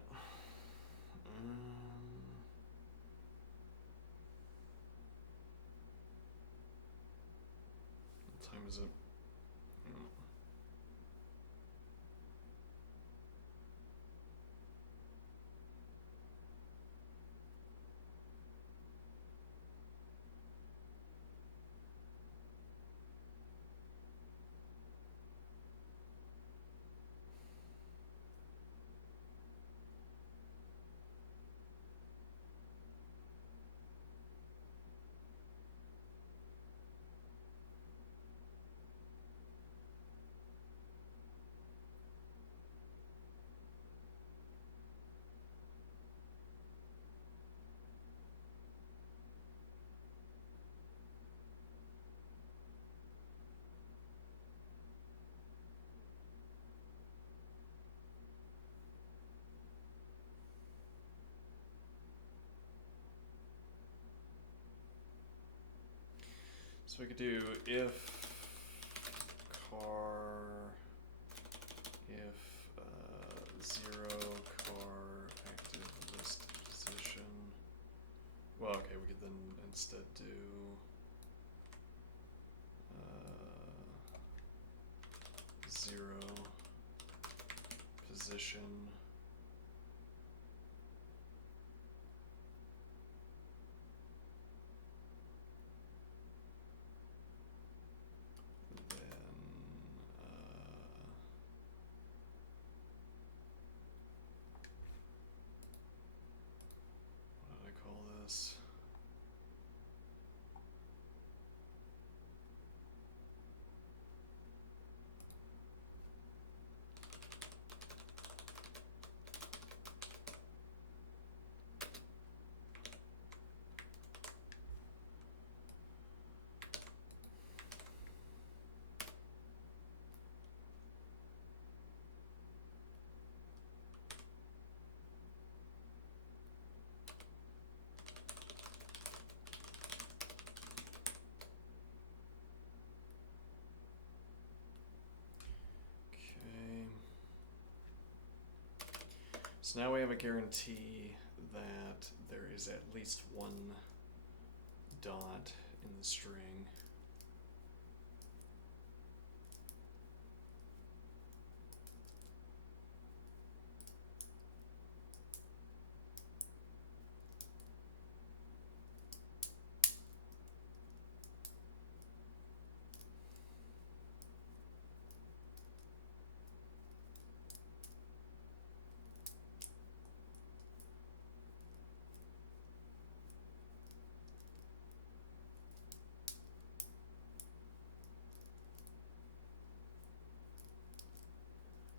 What time is it? So we could do if car, if 0 car active list position. Well, okay, we could then instead do 0 position. This. So now we have a guarantee that there is at least one dot in the string.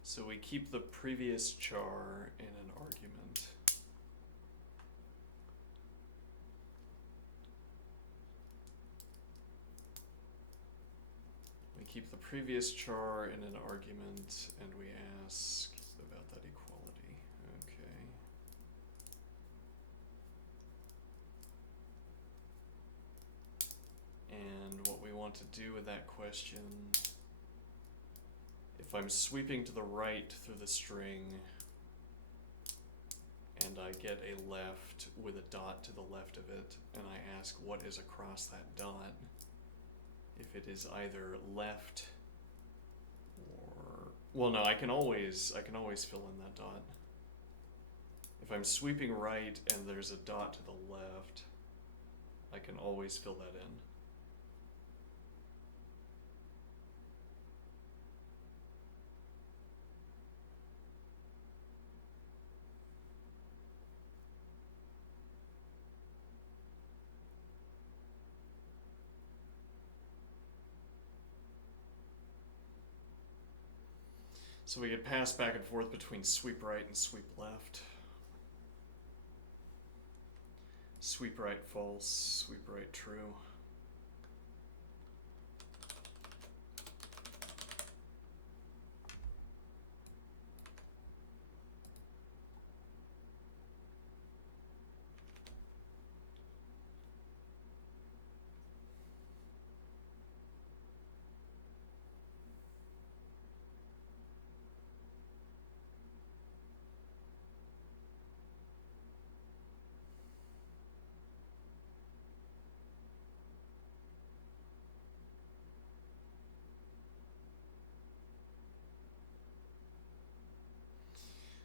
So we keep the previous char in an argument. We keep the previous char in an argument, and we ask about that equality. Okay. And what we want to do with that question, if I'm sweeping to the right through the string and I get a left with a dot to the left of it, and I ask what is across that dot, if it is either left or, well, no, I can always fill in that dot. If I'm sweeping right and there's a dot to the left, I can always fill that in. So we get passed back and forth between sweep right and sweep left. Sweep right false, sweep right true.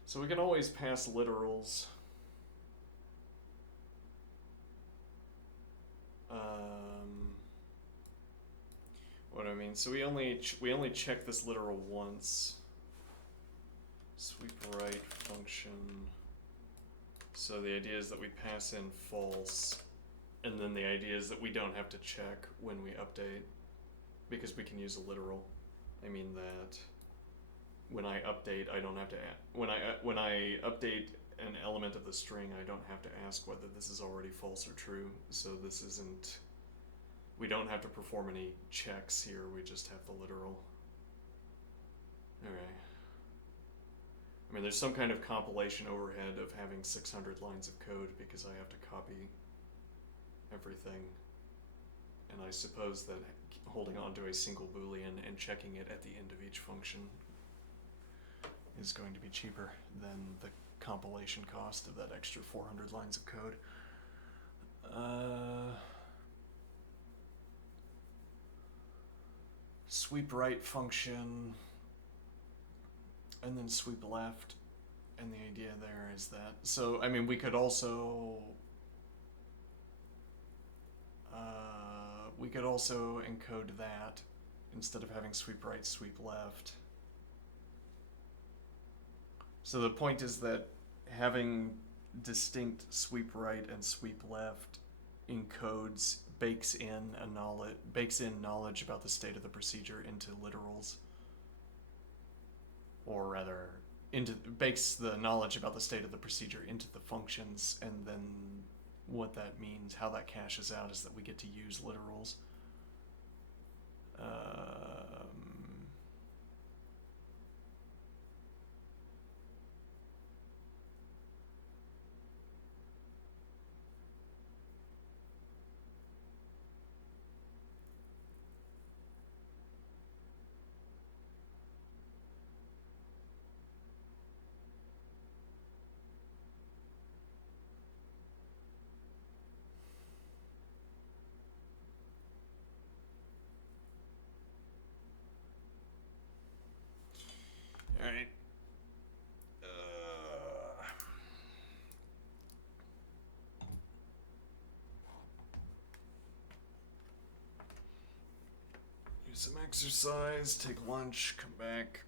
So we can always pass literals. What do I mean? So we only check this literal once. Sweep right function. So the idea is that we pass in false, and then the idea is that we don't have to check when we update, because we can use a literal. I mean that when I update, I don't have to when I update an element of the string, I don't have to ask whether this is already false or true. So this isn't, we don't have to perform any checks here, we just have the literal. Okay. I mean, there's some kind of compilation overhead of having 600 lines of code because I have to copy everything. And I suppose that holding on to a single Boolean and checking it at the end of each function is going to be cheaper than the compilation cost of that extra 400 lines of code. Sweep right function, and then sweep left, and the idea there is that, so I mean we could also encode that instead of having sweep right, sweep left. So the point is that having distinct sweep right and sweep left encodes, bakes in knowledge about the state of the procedure into literals, or rather, bakes the knowledge about the state of the procedure into the functions, and then what that means, how that cashes out, is that we get to use literals. some exercise, take lunch, come back.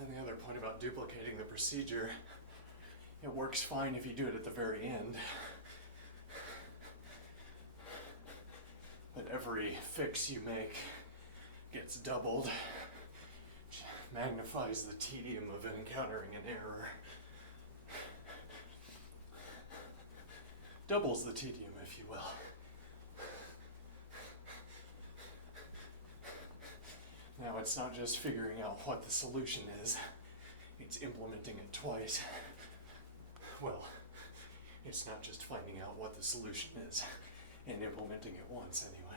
And the other point about duplicating the procedure, it works fine if you do it at the very end. But every fix you make gets doubled, which magnifies the tedium of encountering an error. Doubles the tedium, if you will. Now, it's not just figuring out what the solution is, it's implementing it twice. Well, it's not just finding out what the solution is and implementing it once, anyway.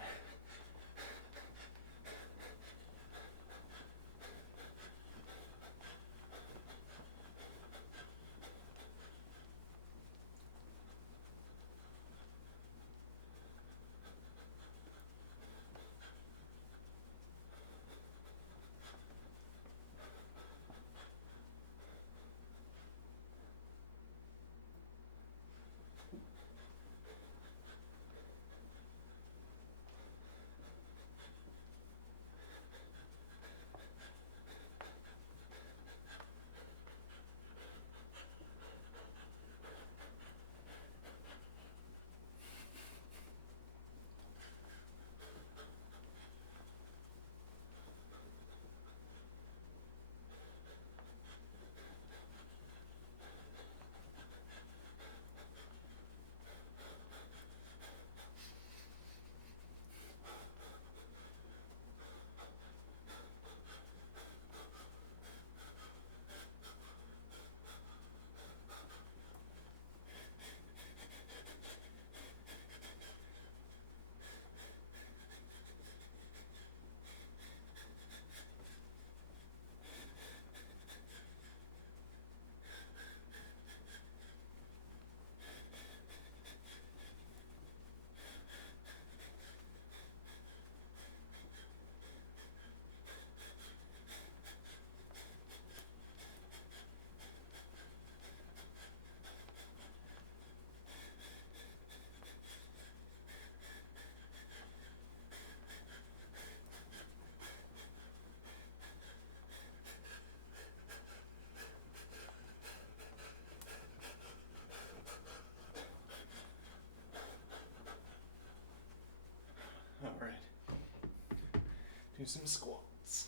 Do some squats.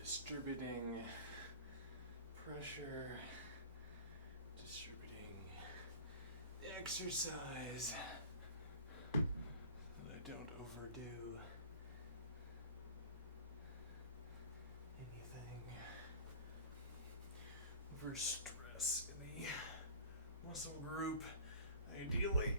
Distributing pressure, distributing exercise that I don't overdo anything. Overstress any muscle group, ideally.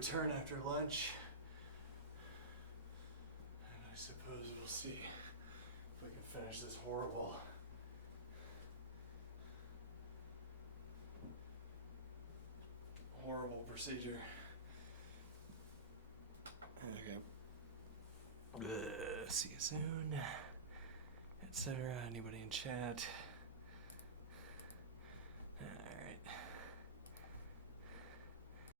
Return after lunch, and I suppose we'll see if we can finish this horrible procedure. Okay. See you soon, etc. Anybody in chat?